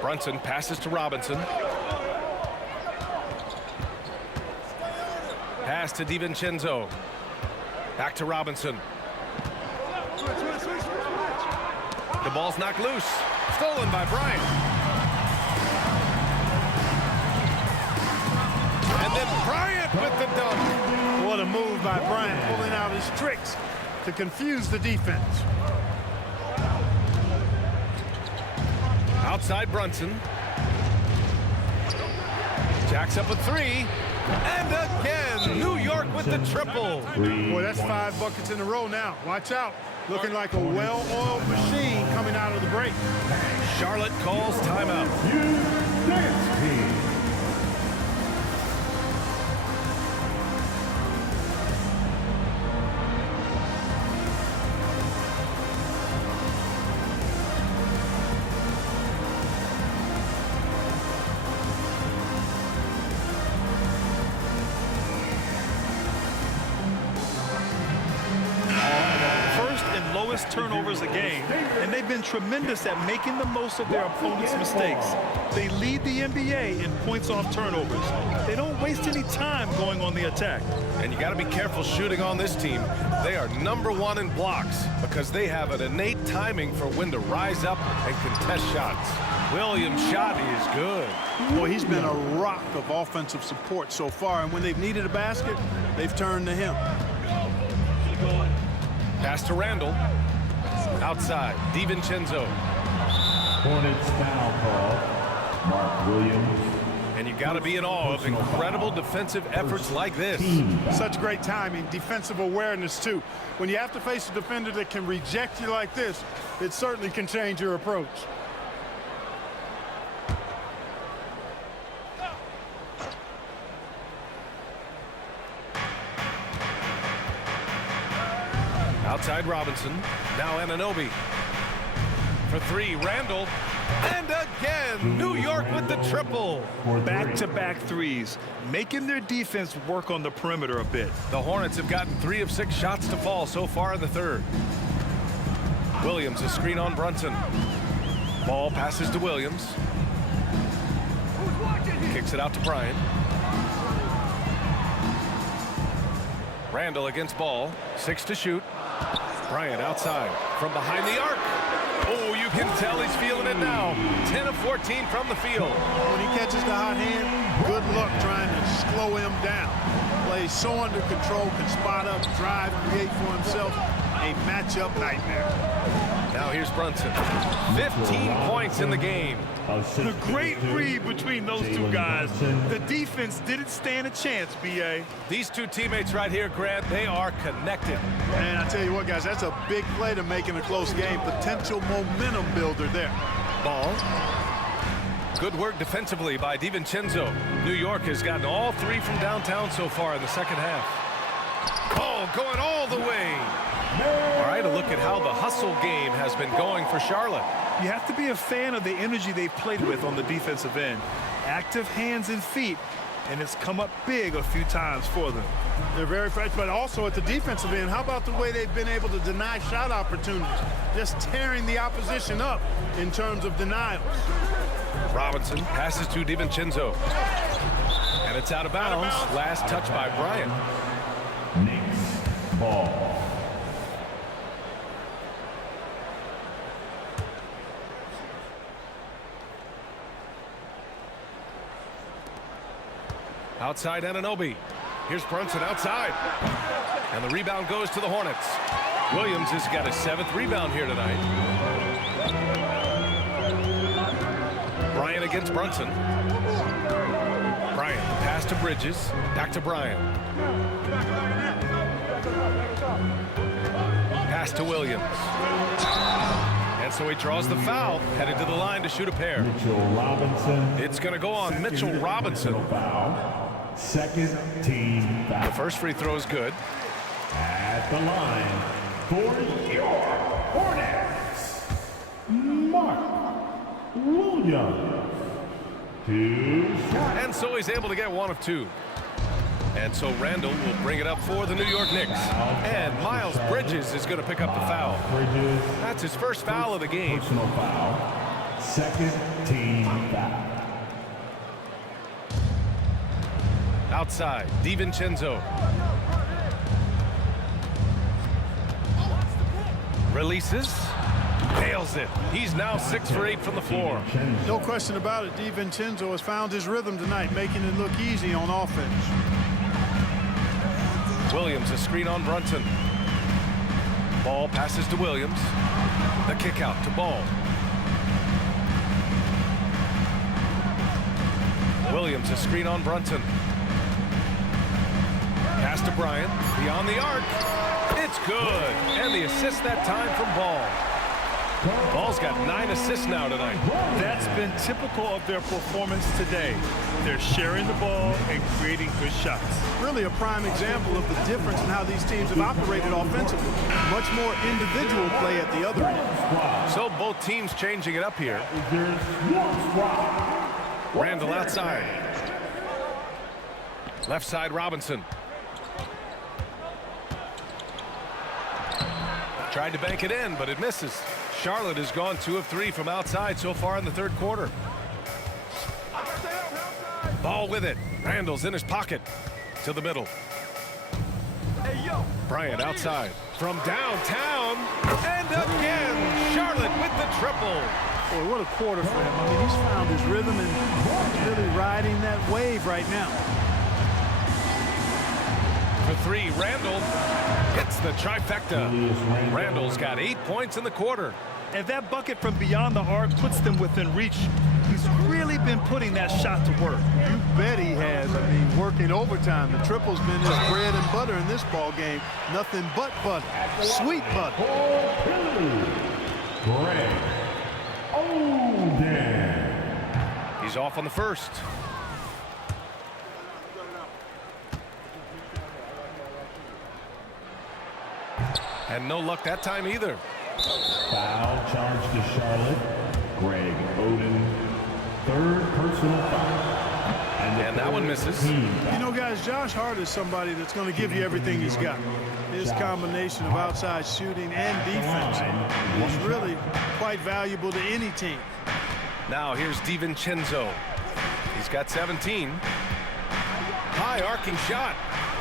Brunson passes to Robinson. Pass to DiVincenzo. Back to Robinson. The ball's knocked loose. Stolen by Bryant. And then Bryant with the dunk. What a move by Bryant, pulling out his tricks to confuse the defense. Outside Brunson. Jacks up a 3. And again, New York with the triple. Boy, that's 5 buckets in a row now. Watch out. Looking like a well-oiled machine coming out of the break. Charlotte calls timeout. Turnovers a game, and they've been tremendous at making the most of their opponent's mistakes. They lead the NBA in points off turnovers. They don't waste any time going on the attack. And you got to be careful shooting on this team. They are #1 in blocks because they have an innate timing for when to rise up and contest shots. Williams' shot is good. Boy, he's been a rock of offensive support so far, and when they've needed a basket, they've turned to him. Pass to Randall. Outside, DiVincenzo. Hornets foul call. Mark Williams. And you got to be in awe of incredible defensive efforts like this. Such great timing, defensive awareness, too. When you have to face a defender that can reject you like this, it certainly can change your approach. Outside Robinson. Now Anunoby. For 3, Randall. And again, New York with the triple. Back-to-back threes, making their defense work on the perimeter a bit. The Hornets have gotten 3 of 6 shots to fall so far in the third. Williams, a screen on Brunson. Ball passes to Williams. Kicks it out to Bryant. Randall against ball. 6 to shoot. Bryant outside from behind the arc. Oh, you can tell he's feeling it now. 10 of 14 from the field. When he catches the hot hand, good luck trying to slow him down. Plays so under control, can spot up, drive, create for himself. A matchup nightmare. Now here's Brunson. 15 points in the game. A great read between those two guys. The defense didn't stand a chance, B.A. These two teammates right here, Grant, they are connected. And I tell you what, guys, that's a big play to make in a close game. Potential momentum builder there. Ball. Good work defensively by DiVincenzo. New York has gotten all 3 from downtown so far in the second half. Oh, going all the way. All right, a look at how the hustle game has been going for Charlotte. You have to be a fan of the energy they've played with on the defensive end. Active hands and feet, and it's come up big a few times for them. They're very fresh, but also at the defensive end, how about the way they've been able to deny shot opportunities? Just tearing the opposition up in terms of denials. Robinson passes to DiVincenzo. And it's out of bounds. Last touch by Bryant. Knicks ball. Outside Anunoby. Here's Brunson outside. And the rebound goes to the Hornets. Williams has got his 7th rebound here tonight. Bryant against Brunson. Bryant, the pass to Bridges. Back to Bryant. Pass to Williams. And so he draws the foul, headed to the line to shoot a pair. Mitchell Robinson. It's going to go on Mitchell Robinson. Foul. Second team foul. The first free throw is good. At the line for your Hornets, Mark Williams. And so he's able to get 1 of 2. And so Randall will bring it up for the New York Knicks. And Miles Bridges is going to pick up the foul. That's his first foul of the game. Personal foul. Second team foul. Outside, DiVincenzo. Releases. Nails it. He's now 6 for 8 from the floor. No question about it. DiVincenzo has found his rhythm tonight, making it look easy on offense. Williams, a screen on Brunson. Ball passes to Williams. The kick out to Ball. Williams, a screen on Brunson. Pass to Bryant. Beyond the arc. It's good. And the assist that time from Ball. Ball's got 9 assists now tonight. That's been typical of their performance today. They're sharing the ball and creating good shots. Really a prime example of the difference in how these teams have operated offensively. Much more individual play at the other end. So both teams changing it up here. Randall outside. Left side Robinson. Tried to bank it in, but it misses. Charlotte has gone 2 of 3 from outside so far in the 3rd quarter. Ball with it. Randall's in his pocket. To the middle. Bryant outside. From downtown. And again. Charlotte with the triple. Boy, what a quarter for him. I mean, he's found his rhythm and really riding that wave right now. For 3, Randall hits the trifecta. Randall's got 8 points in the quarter. And that bucket from beyond the arc puts them within reach. He's really been putting that shot to work. You bet he has. I mean, working overtime. The triple's been his bread and butter in this ball game. Nothing but butter. Sweet butter. Greg Oden. He's off on the first. And no luck that time either. Foul charge to Charlotte. Greg Oden. 3rd personal foul. And that one misses. You know, guys, Josh Hart is somebody that's going to give you everything he's got. His combination of outside shooting and defense is really quite valuable to any team. Now here's DiVincenzo. He's got 17. High arcing shot.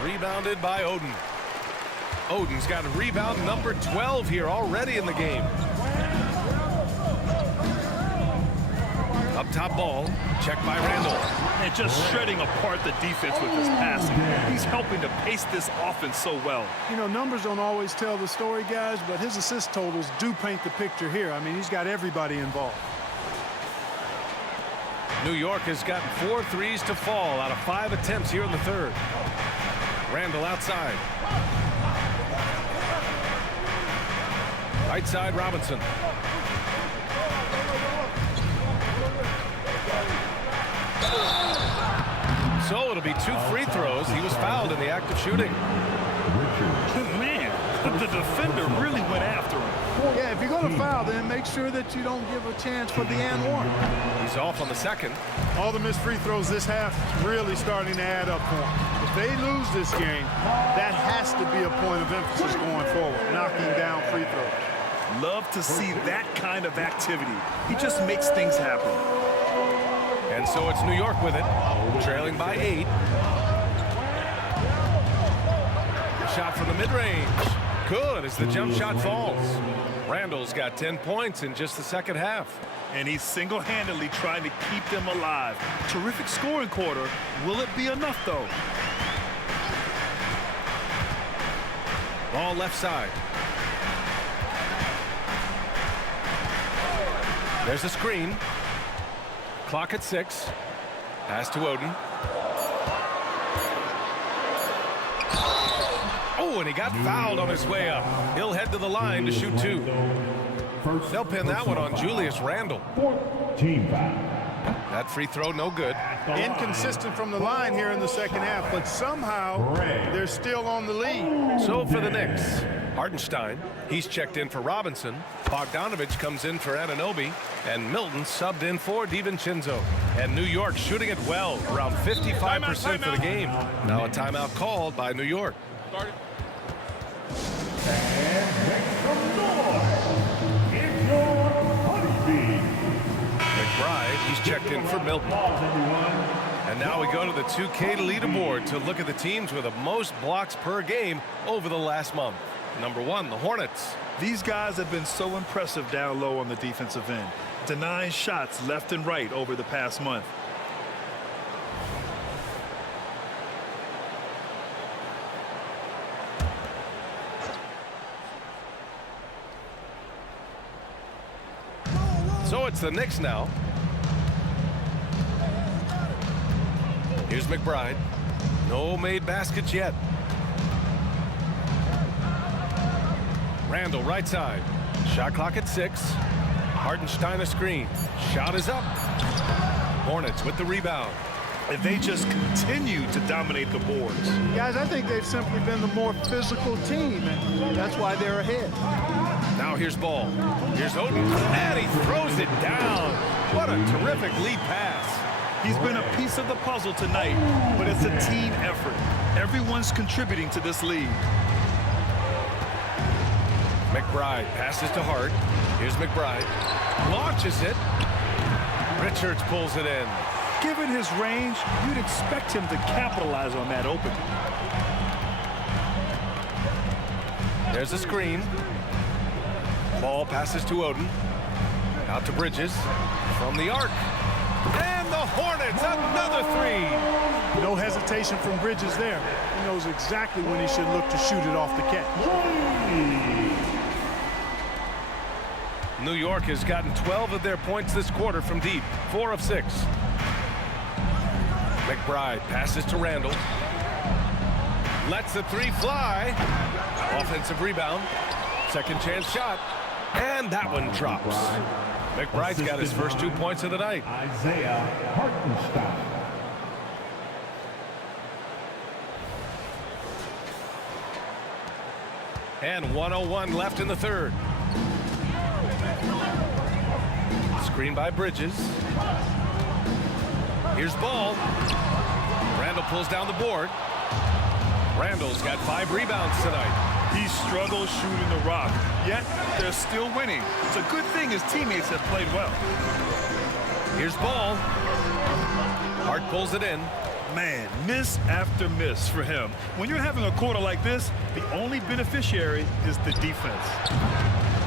Rebounded by Oden. Oden's got rebound number 12 here already in the game. Up top Ball. Checked by Randall. And just shredding apart the defense with his passing. He's helping to pace this offense so well. You know, numbers don't always tell the story, guys, but his assist totals do paint the picture here. I mean, he's got everybody involved. New York has gotten 4 threes to fall out of 5 attempts here in the 3rd. Randall outside. Right side Robinson. So it'll be 2 free throws. He was fouled in the act of shooting. Man, the defender really went after him. Yeah, if you're going to foul, then make sure that you don't give a chance for the and one. He's off on the 2nd. All the missed free throws this half really starting to add up for him. If they lose this game, that has to be a point of emphasis going forward, knocking down free throws. Love to see that kind of activity. He just makes things happen. And so it's New York with it, trailing by 8. shot from the mid-range. Good as the jump shot falls. Randall's got 10 points in just the second half. And he's single-handedly trying to keep them alive. Terrific scoring quarter. Will it be enough, though? Ball left side. There's a screen. Clock at 6. Pass to Oden. Oh, and he got fouled on his way up. He'll head to the line to shoot 2. They'll pin that one on Julius Randle. Team foul. That free throw no good. Inconsistent from the line here in the second half, but somehow they're still on the lead. So for the Knicks, Hartenstein, he's checked in for Robinson. Bogdanovich comes in for Anunoby, and Milton subbed in for DiVincenzo. And New York shooting it well, around 55% for the game. Now a timeout called by New York. And next from North, it's your Honeybee. McBride, he's checked in for Milton. And now we go to the 2K leaderboard to look at the teams with the most blocks per game over the last month. Number 1, the Hornets. These guys have been so impressive down low on the defensive end, denying shots left and right over the past month. So it's the Knicks now. Here's McBride. No made baskets yet. Randall right side. Shot clock at 6. Hartenstein a screen. Shot is up. Hornets with the rebound. And they just continue to dominate the boards. Guys, I think they've simply been the more physical team, and that's why they're ahead. Now here's Ball. Here's Oden, and he throws it down. What a terrific lead pass. He's been a piece of the puzzle tonight, but it's a team effort. Everyone's contributing to this lead. McBride passes to Hart. Here's McBride. Launches it. Richards pulls it in. Given his range, you'd expect him to capitalize on that opening. There's a screen. Ball passes to Oden. Out to Bridges. From the arc. And the Hornets, another 3. No hesitation from Bridges there. He knows exactly when he should look to shoot it off the catch. New York has gotten 12 of their points this quarter from deep. 4 of 6. McBride passes to Randall. Lets the 3 fly. Offensive rebound. Second chance shot. And that one drops. McBride's got his first 2 points of the night. Isaiah Hartenstein. And 1:01 left in the third. Screen by Bridges. Here's Ball. Randall pulls down the board. Randall's got 5 rebounds tonight. He struggles shooting the rock, yet they're still winning. It's a good thing his teammates have played well. Here's Ball. Hart pulls it in. Man, miss after miss for him. When you're having a quarter like this, the only beneficiary is the defense.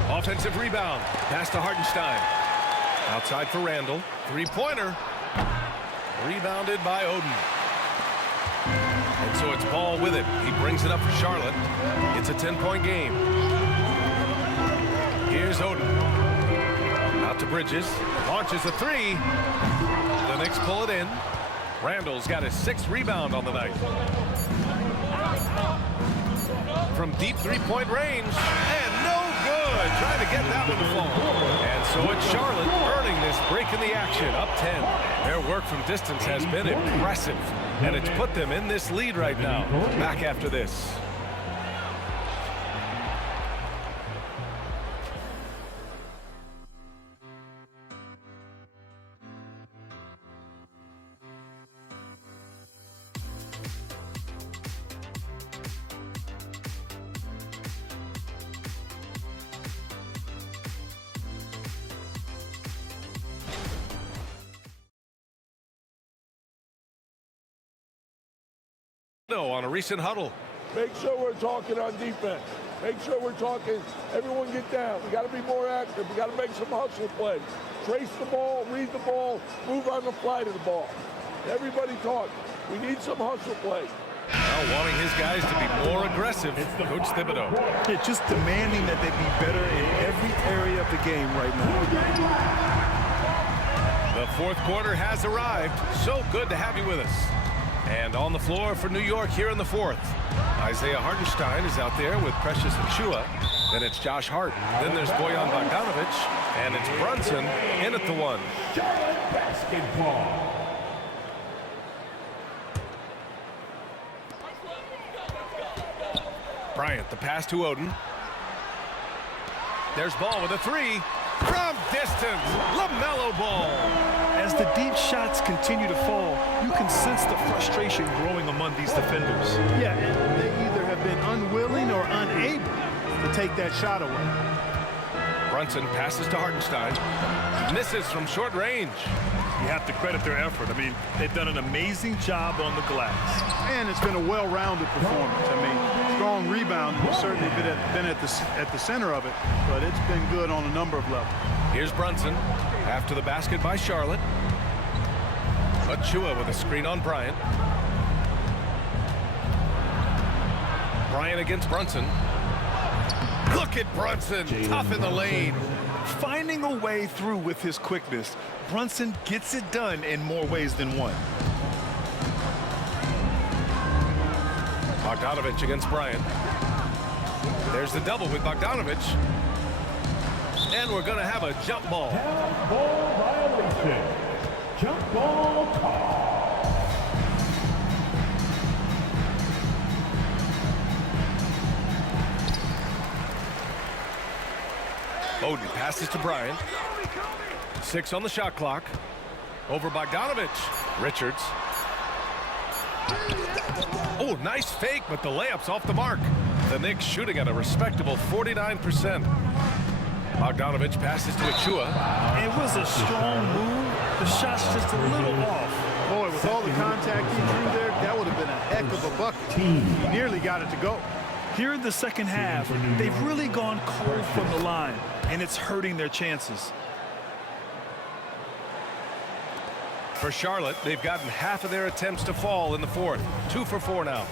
Offensive rebound. Pass to Hartenstein. Outside for Randall. 3-pointer. Rebounded by Oden. And so it's Ball with it. He brings it up for Charlotte. It's a 10-point game. Here's Oden. Out to Bridges. Launches a 3. The Knicks pull it in. Randall's got his 6th rebound on the night. From deep 3-point range. And no good. Trying to get that one to fall. And so it's Charlotte earning this break in the action. Up 10. Their work from distance has been impressive. And it's put them in this lead right now. Back after this. On a recent huddle. Make sure we're talking on defense. Make sure we're talking, everyone get down. We got to be more active. We got to make some hustle plays. Trace the ball, read the ball, move on the fly to the ball. Everybody talk. We need some hustle plays. Now wanting his guys to be more aggressive, Coach Thibodeau. Yeah, just demanding that they be better in every area of the game right now. The fourth quarter has arrived. So good to have you with us. And on the floor for New York here in the fourth, Isaiah Hartenstein is out there with Precious Achiuwa. Then it's Josh Hart. Then there's Bojan Bogdanovic. And it's Brunson in at the one. Charlotte basketball. Bryant, the pass to Oden. There's Ball with a three. From distance, LaMelo Ball. As the deep shots continue to fall, you can sense the frustration growing among these defenders. Yeah, and they either have been unwilling or unable to take that shot away. Brunson passes to Hartenstein. Misses from short range. You have to credit their effort. I mean, they've done an amazing job on the glass. And it's been a well-rounded performance. I mean, strong rebound has certainly been at the center of it, but it's been good on a number of levels. Here's Brunson after the basket by Charlotte. Achiuwa with a screen on Bryant. Bryant against Brunson. Look at Brunson, tough in the lane. Finding a way through with his quickness, Brunson gets it done in more ways than one. Bogdanovic against Bryant. There's the double with Bogdanovic. And we're going to have a jump ball. Ball violation. Jump ball call. Oden passes to Bryant. 6 on the shot clock. Over Bogdanovic. Richards. Oh, nice fake, but the layup's off the mark. The Knicks shooting at a respectable 49%. Bogdanovic passes to Achiuwa. It was a strong move. The shot's just a little off. Boy, with all the contact he drew there, that would have been a heck of a bucket. He nearly got it to go. Here in the second half, they've really gone cold from the line, and it's hurting their chances. For Charlotte, they've gotten half of their attempts to fall in the fourth. 2 for 4 now.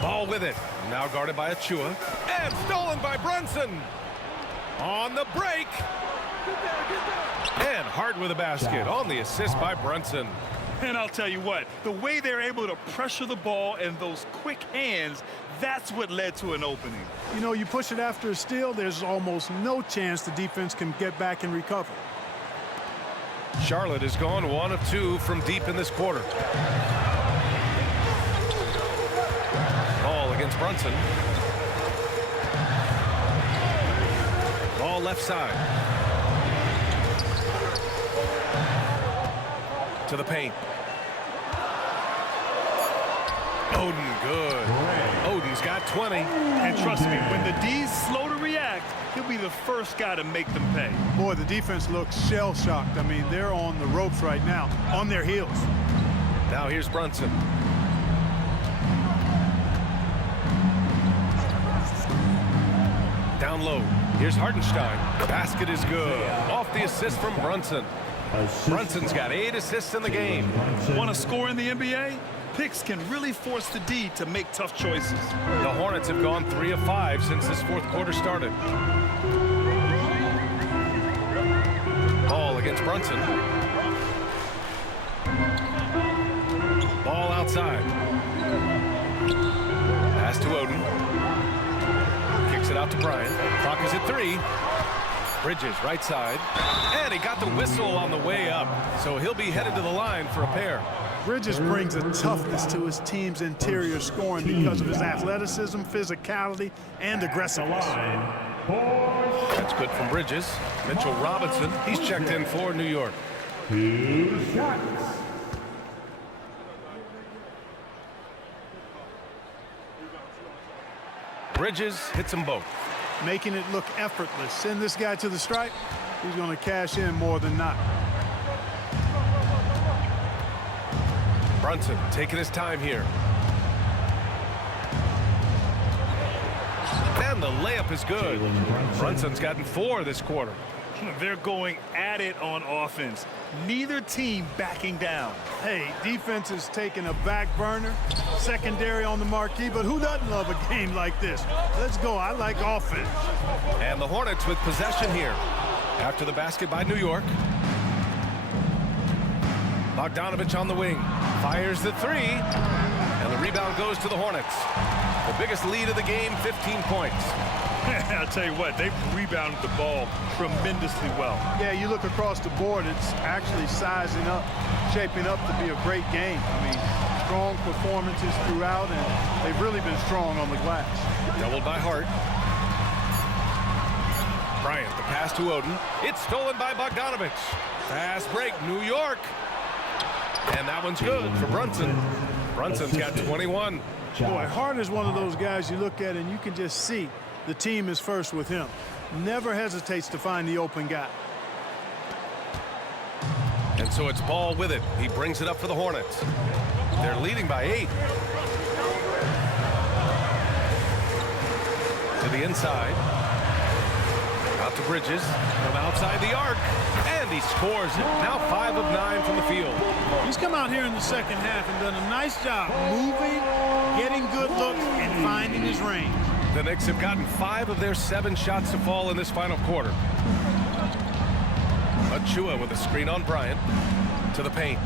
Ball with it. Now guarded by Achiuwa. And stolen by Brunson. On the break. And Hart with a basket on the assist by Brunson. And I'll tell you what, the way they're able to pressure the ball and those quick hands, that's what led to an opening. You know, you push it after a steal, there's almost no chance the defense can get back and recover. Charlotte has gone 1 of 2 from deep in this quarter. Ball against Brunson. Ball left side. To the paint. Oden, good. Oden's got 20. And trust me, when the D's slow to react, he'll be the first guy to make them pay. Boy, the defense looks shell-shocked. I mean, they're on the ropes right now, on their heels. Now here's Brunson. Down low. Here's Hartenstein. Basket is good. Off the assist from Brunson. Brunson's got 8 assists in the game. Want to score in the NBA? Picks can really force the D to make tough choices. The Hornets have gone 3 of 5 since this fourth quarter started. Ball against Brunson. Ball outside. Pass to Oden. Kicks it out to Bryant. Clock is at 3. Bridges right side. And he got the whistle on the way up. So he'll be headed to the line for a pair. Bridges brings a toughness to his team's interior scoring because of his athleticism, physicality, and aggressiveness. That's good from Bridges. Mitchell Robinson, he's checked in for New York. 2 shots. Bridges hits them both. Making it look effortless. Send this guy to the stripe, he's going to cash in more than not. Brunson taking his time here. And the layup is good. Brunson's gotten 4 this quarter. They're going at it on offense. Neither team backing down. Hey, defense is taking a back burner, secondary on the marquee, but who doesn't love a game like this? Let's go. I like offense. And the Hornets with possession here. After the basket by New York. Bogdanovich on the wing. Fires the 3. And the rebound goes to the Hornets. The biggest lead of the game, 15 points. I'll tell you what, they've rebounded the ball tremendously well. Yeah, you look across the board, it's actually sizing up, shaping up to be a great game. I mean, strong performances throughout, and they've really been strong on the glass. Doubled by Hart. Bryant, the pass to Oden. It's stolen by Bogdanovich. Fast break, New York. And that one's good for Brunson. Brunson's got 21. Boy, Hart is one of those guys you look at and you can just see the team is first with him. Never hesitates to find the open guy. And so it's Ball with it. He brings it up for the Hornets. They're leading by 8. To the inside. Out to Bridges. From outside the arc. And he scores it. Now 5 of 9 from the field. He's come out here in the second half and done a nice job moving, getting good looks, and finding his range. The Knicks have gotten 5 of their 7 shots to fall in this final quarter. Achua with a screen on Bryant. To the paint.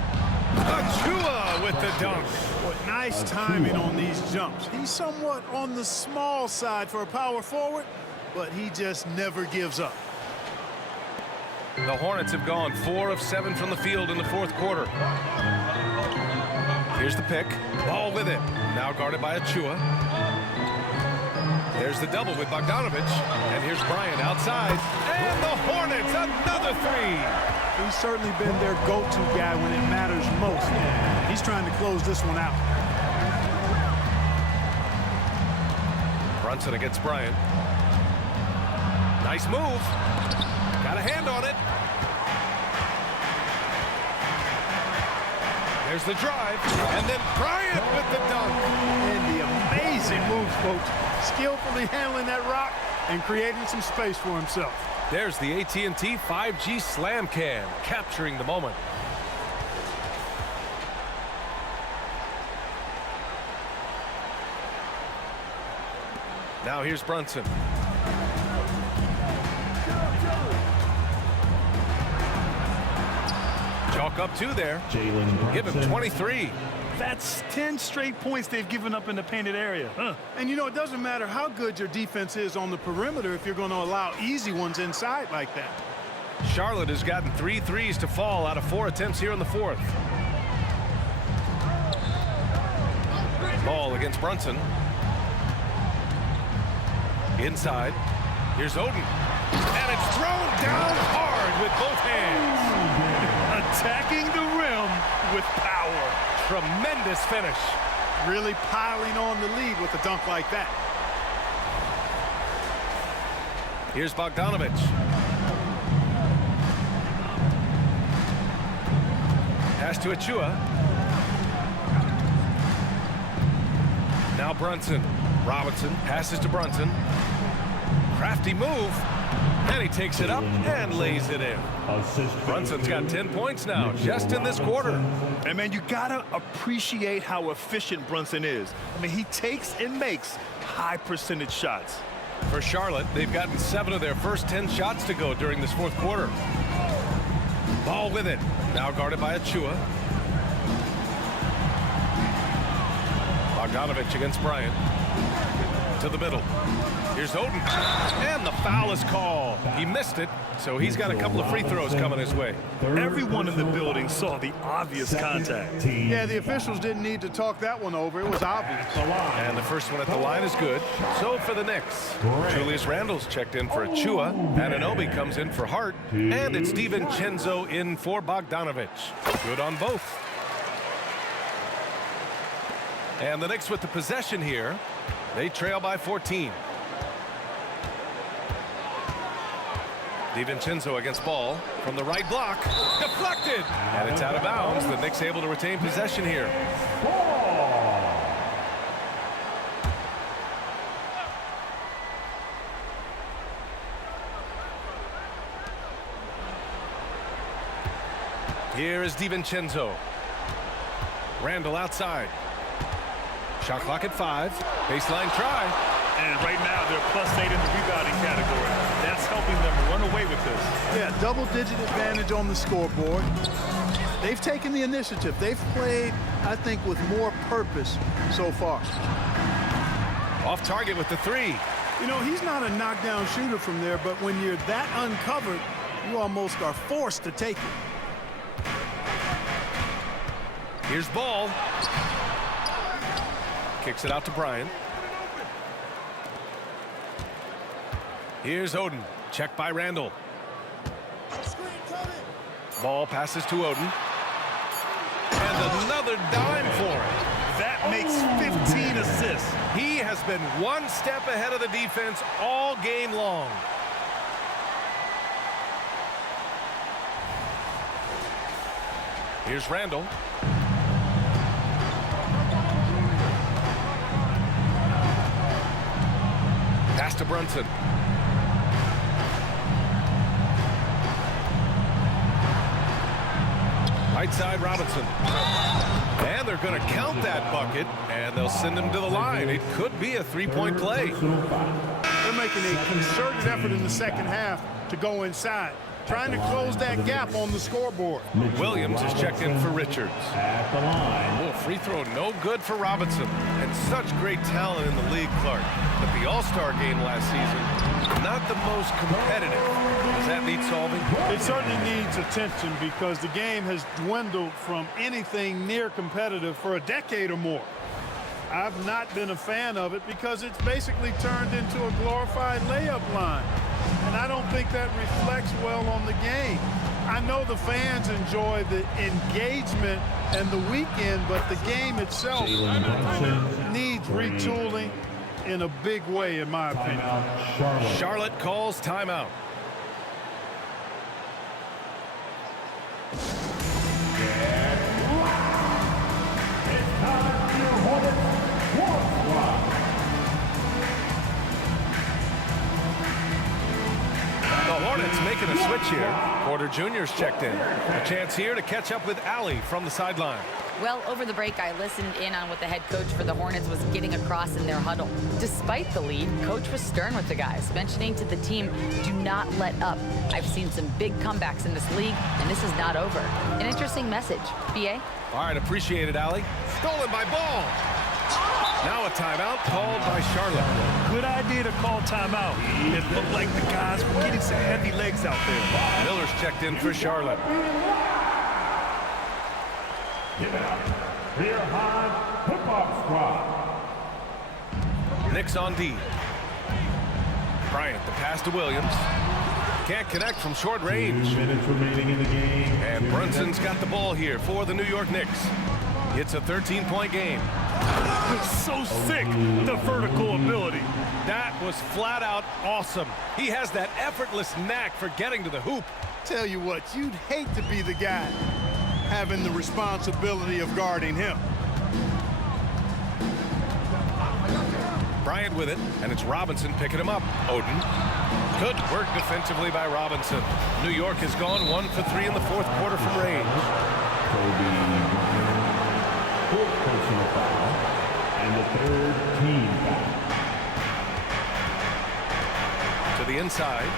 Achua with the dunk. What nice timing on these jumps. He's somewhat on the small side for a power forward, but he just never gives up. The Hornets have gone 4 of 7 from the field in the fourth quarter. Here's the pick. Ball with it. Now guarded by Achua. There's the double with Bogdanovich. And here's Bryant outside. And the Hornets, another 3. He's certainly been their go-to guy when it matters most. He's trying to close this one out. Brunson against Bryant. Nice move. Got a hand on it. There's the drive. And then Bryant with the dunk. And the amazing moves, folks. Skillfully handling that rock and creating some space for himself. There's the AT&T 5G Slam Cam, capturing the moment. Now here's Brunson. Chalk up 2 there. Give him 23. That's 10 straight points they've given up in the painted area. And you know, it doesn't matter how good your defense is on the perimeter if you're going to allow easy ones inside like that. Charlotte has gotten 3 threes to fall out of 4 attempts here in the fourth. Ball against Brunson. Inside. Here's Oden. And it's thrown down hard with both hands. Attacking the rim with power. Tremendous finish. Really piling on the lead with a dunk like that. Here's Bogdanovich. Pass to Achua. Now Brunson. Robinson passes to Brunson. Crafty move. And he takes it up and lays it in. Brunson's got 10 points now, just in this quarter. And, man, you got to appreciate how efficient Brunson is. I mean, he takes and makes high percentage shots. For Charlotte, they've gotten 7 of their first 10 shots to go during this fourth quarter. Ball with it. Now guarded by Achua. Bogdanovich against Bryant. To the middle. Here's Oden. And the foul is called. He missed it, so he's got a couple of free throws coming his way. Everyone in the building saw the obvious contact. Yeah, the officials didn't need to talk that one over. It was obvious. And the first one at the line is good. So for the Knicks, Julius Randle's checked in for Achua. Anunoby comes in for Hart. And it's DiVincenzo in for Bogdanovich. Good on both. And the Knicks with the possession here. They trail by 14. DiVincenzo against ball from the right block. Deflected. And it's out of bounds. The Knicks able to retain possession here. Here is DiVincenzo. Randall outside. Shot clock at 5. Baseline try. And right now they're +8 in the rebounding category. That's helping them run away with this. Yeah, double-digit advantage on the scoreboard. They've taken the initiative. They've played, I think, with more purpose so far. Off target with the 3. You know, he's not a knockdown shooter from there, but when you're that uncovered, you almost are forced to take it. Here's ball. Kicks it out to Bryant. Here's Oden. Checked by Randall. Ball passes to Oden. And another dime for him. That makes 15 assists. He has been one step ahead of the defense all game long. Here's Randall. Pass to Brunson. Right side, Robinson. And they're going to count that bucket, and they'll send him to the line. It could be a three-point play. They're making a concerted effort in the second half to go inside, trying to close that gap on the scoreboard. Williams is checked in for Richards. At the line. Oh, free throw no good for Robinson. And such great talent in the league, Clark. But the All-Star game last season, not the most competitive. Does that need solving? It certainly needs attention because the game has dwindled from anything near competitive for a decade or more. I've not been a fan of it because it's basically turned into a glorified layup line. And I don't think that reflects well on the game. I know the fans enjoy the engagement and the weekend, but the game itself needs retooling in a big way, in my opinion. Charlotte calls timeout. The Hornets making a switch here. Porter Jr.'s checked in. A chance here to catch up with Allie from the sideline. Well, over the break, I listened in on what the head coach for the Hornets was getting across in their huddle. Despite the lead, coach was stern with the guys, mentioning to the team, do not let up. I've seen some big comebacks in this league, and this is not over. An interesting message. B.A.? All right, appreciate it, Allie. Stolen by Ball. Now a timeout called by Charlotte. Good idea to call timeout. It looked like the guys were getting some heavy legs out there. Miller's checked in for Charlotte. Give it up. Rear high hip-hop squad. Knicks on D. Bryant, the pass to Williams. Can't connect from short range. 2 minutes remaining in the game. And Brunson's got the ball here for the New York Knicks. It's a 13-point game. So sick, the vertical ability. That was flat out awesome. He has that effortless knack for getting to the hoop. Tell you what, you'd hate to be the guy having the responsibility of guarding him. Bryant with it, and it's Robinson picking him up. Oden. Good work defensively by Robinson. New York has gone 1 for 3 in the fourth quarter from range. Fourth personal foul, and the third team foul. To the inside.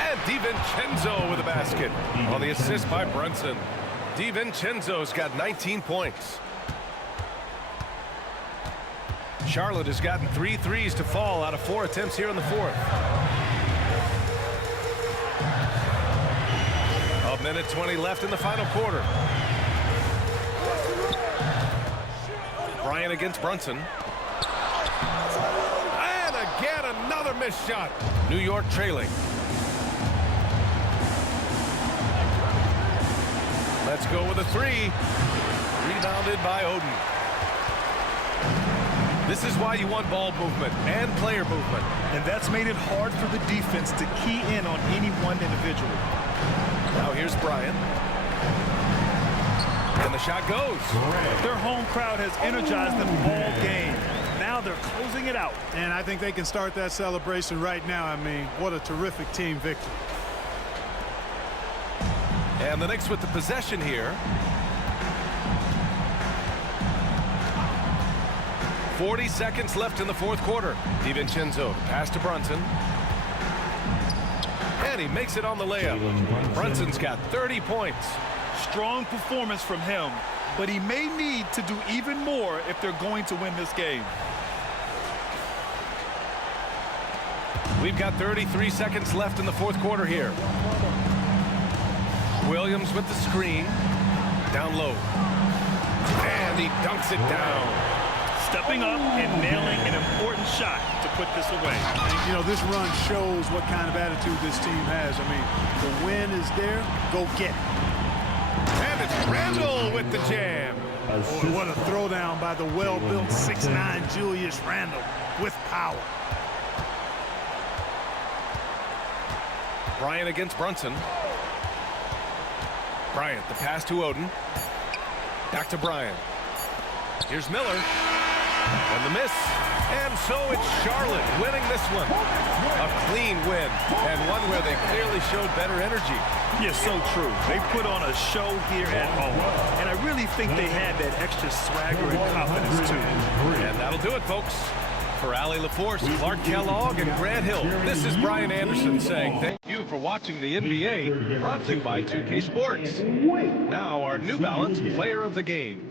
And DiVincenzo with a basket on the assist by Brunson. DiVincenzo's got 19 points. Charlotte has gotten 3 threes to fall out of 4 attempts here in the fourth. A minute 20 left in the final quarter. Bryant against Brunson. And again, another missed shot. New York trailing. Let's go with a 3. Rebounded by Oden. This is why you want ball movement and player movement. And that's made it hard for the defense to key in on any one individual. Now here's Bryant. And the shot goes. Their home crowd has energized them all game. Now they're closing it out. And I think they can start that celebration right now. I mean, what a terrific team victory. And the Knicks with the possession here. 40 seconds left in the fourth quarter. DiVincenzo pass to Brunson. And he makes it on the layup. Brunson's got 30 points. Strong performance from him, but he may need to do even more if they're going to win this game. We've got 33 seconds left in the fourth quarter here. Williams with the screen. Down low. And he dunks it down. Stepping up and nailing an important shot to put this away. And, you know, this run shows what kind of attitude this team has. I mean, the win is there. Go get it. And it's Randle with the jam. Boy, what a throwdown by the well-built 6'9" Julius Randle with power. Bryant against Brunson. Bryant, the pass to Oden. Back to Bryant. Here's Miller. And the miss. And so it's Charlotte winning this one. A clean win. And one where they clearly showed better energy. Yeah, so true. They put on a show here at home. And I really think they had that extra swagger and confidence, too. And that'll do it, folks. For Allie LaForce, Clark Kellogg, and Grant Hill, this is Brian Anderson saying thank you for watching the NBA, brought to you by 2K Sports. Now our New Balance Player of the Game.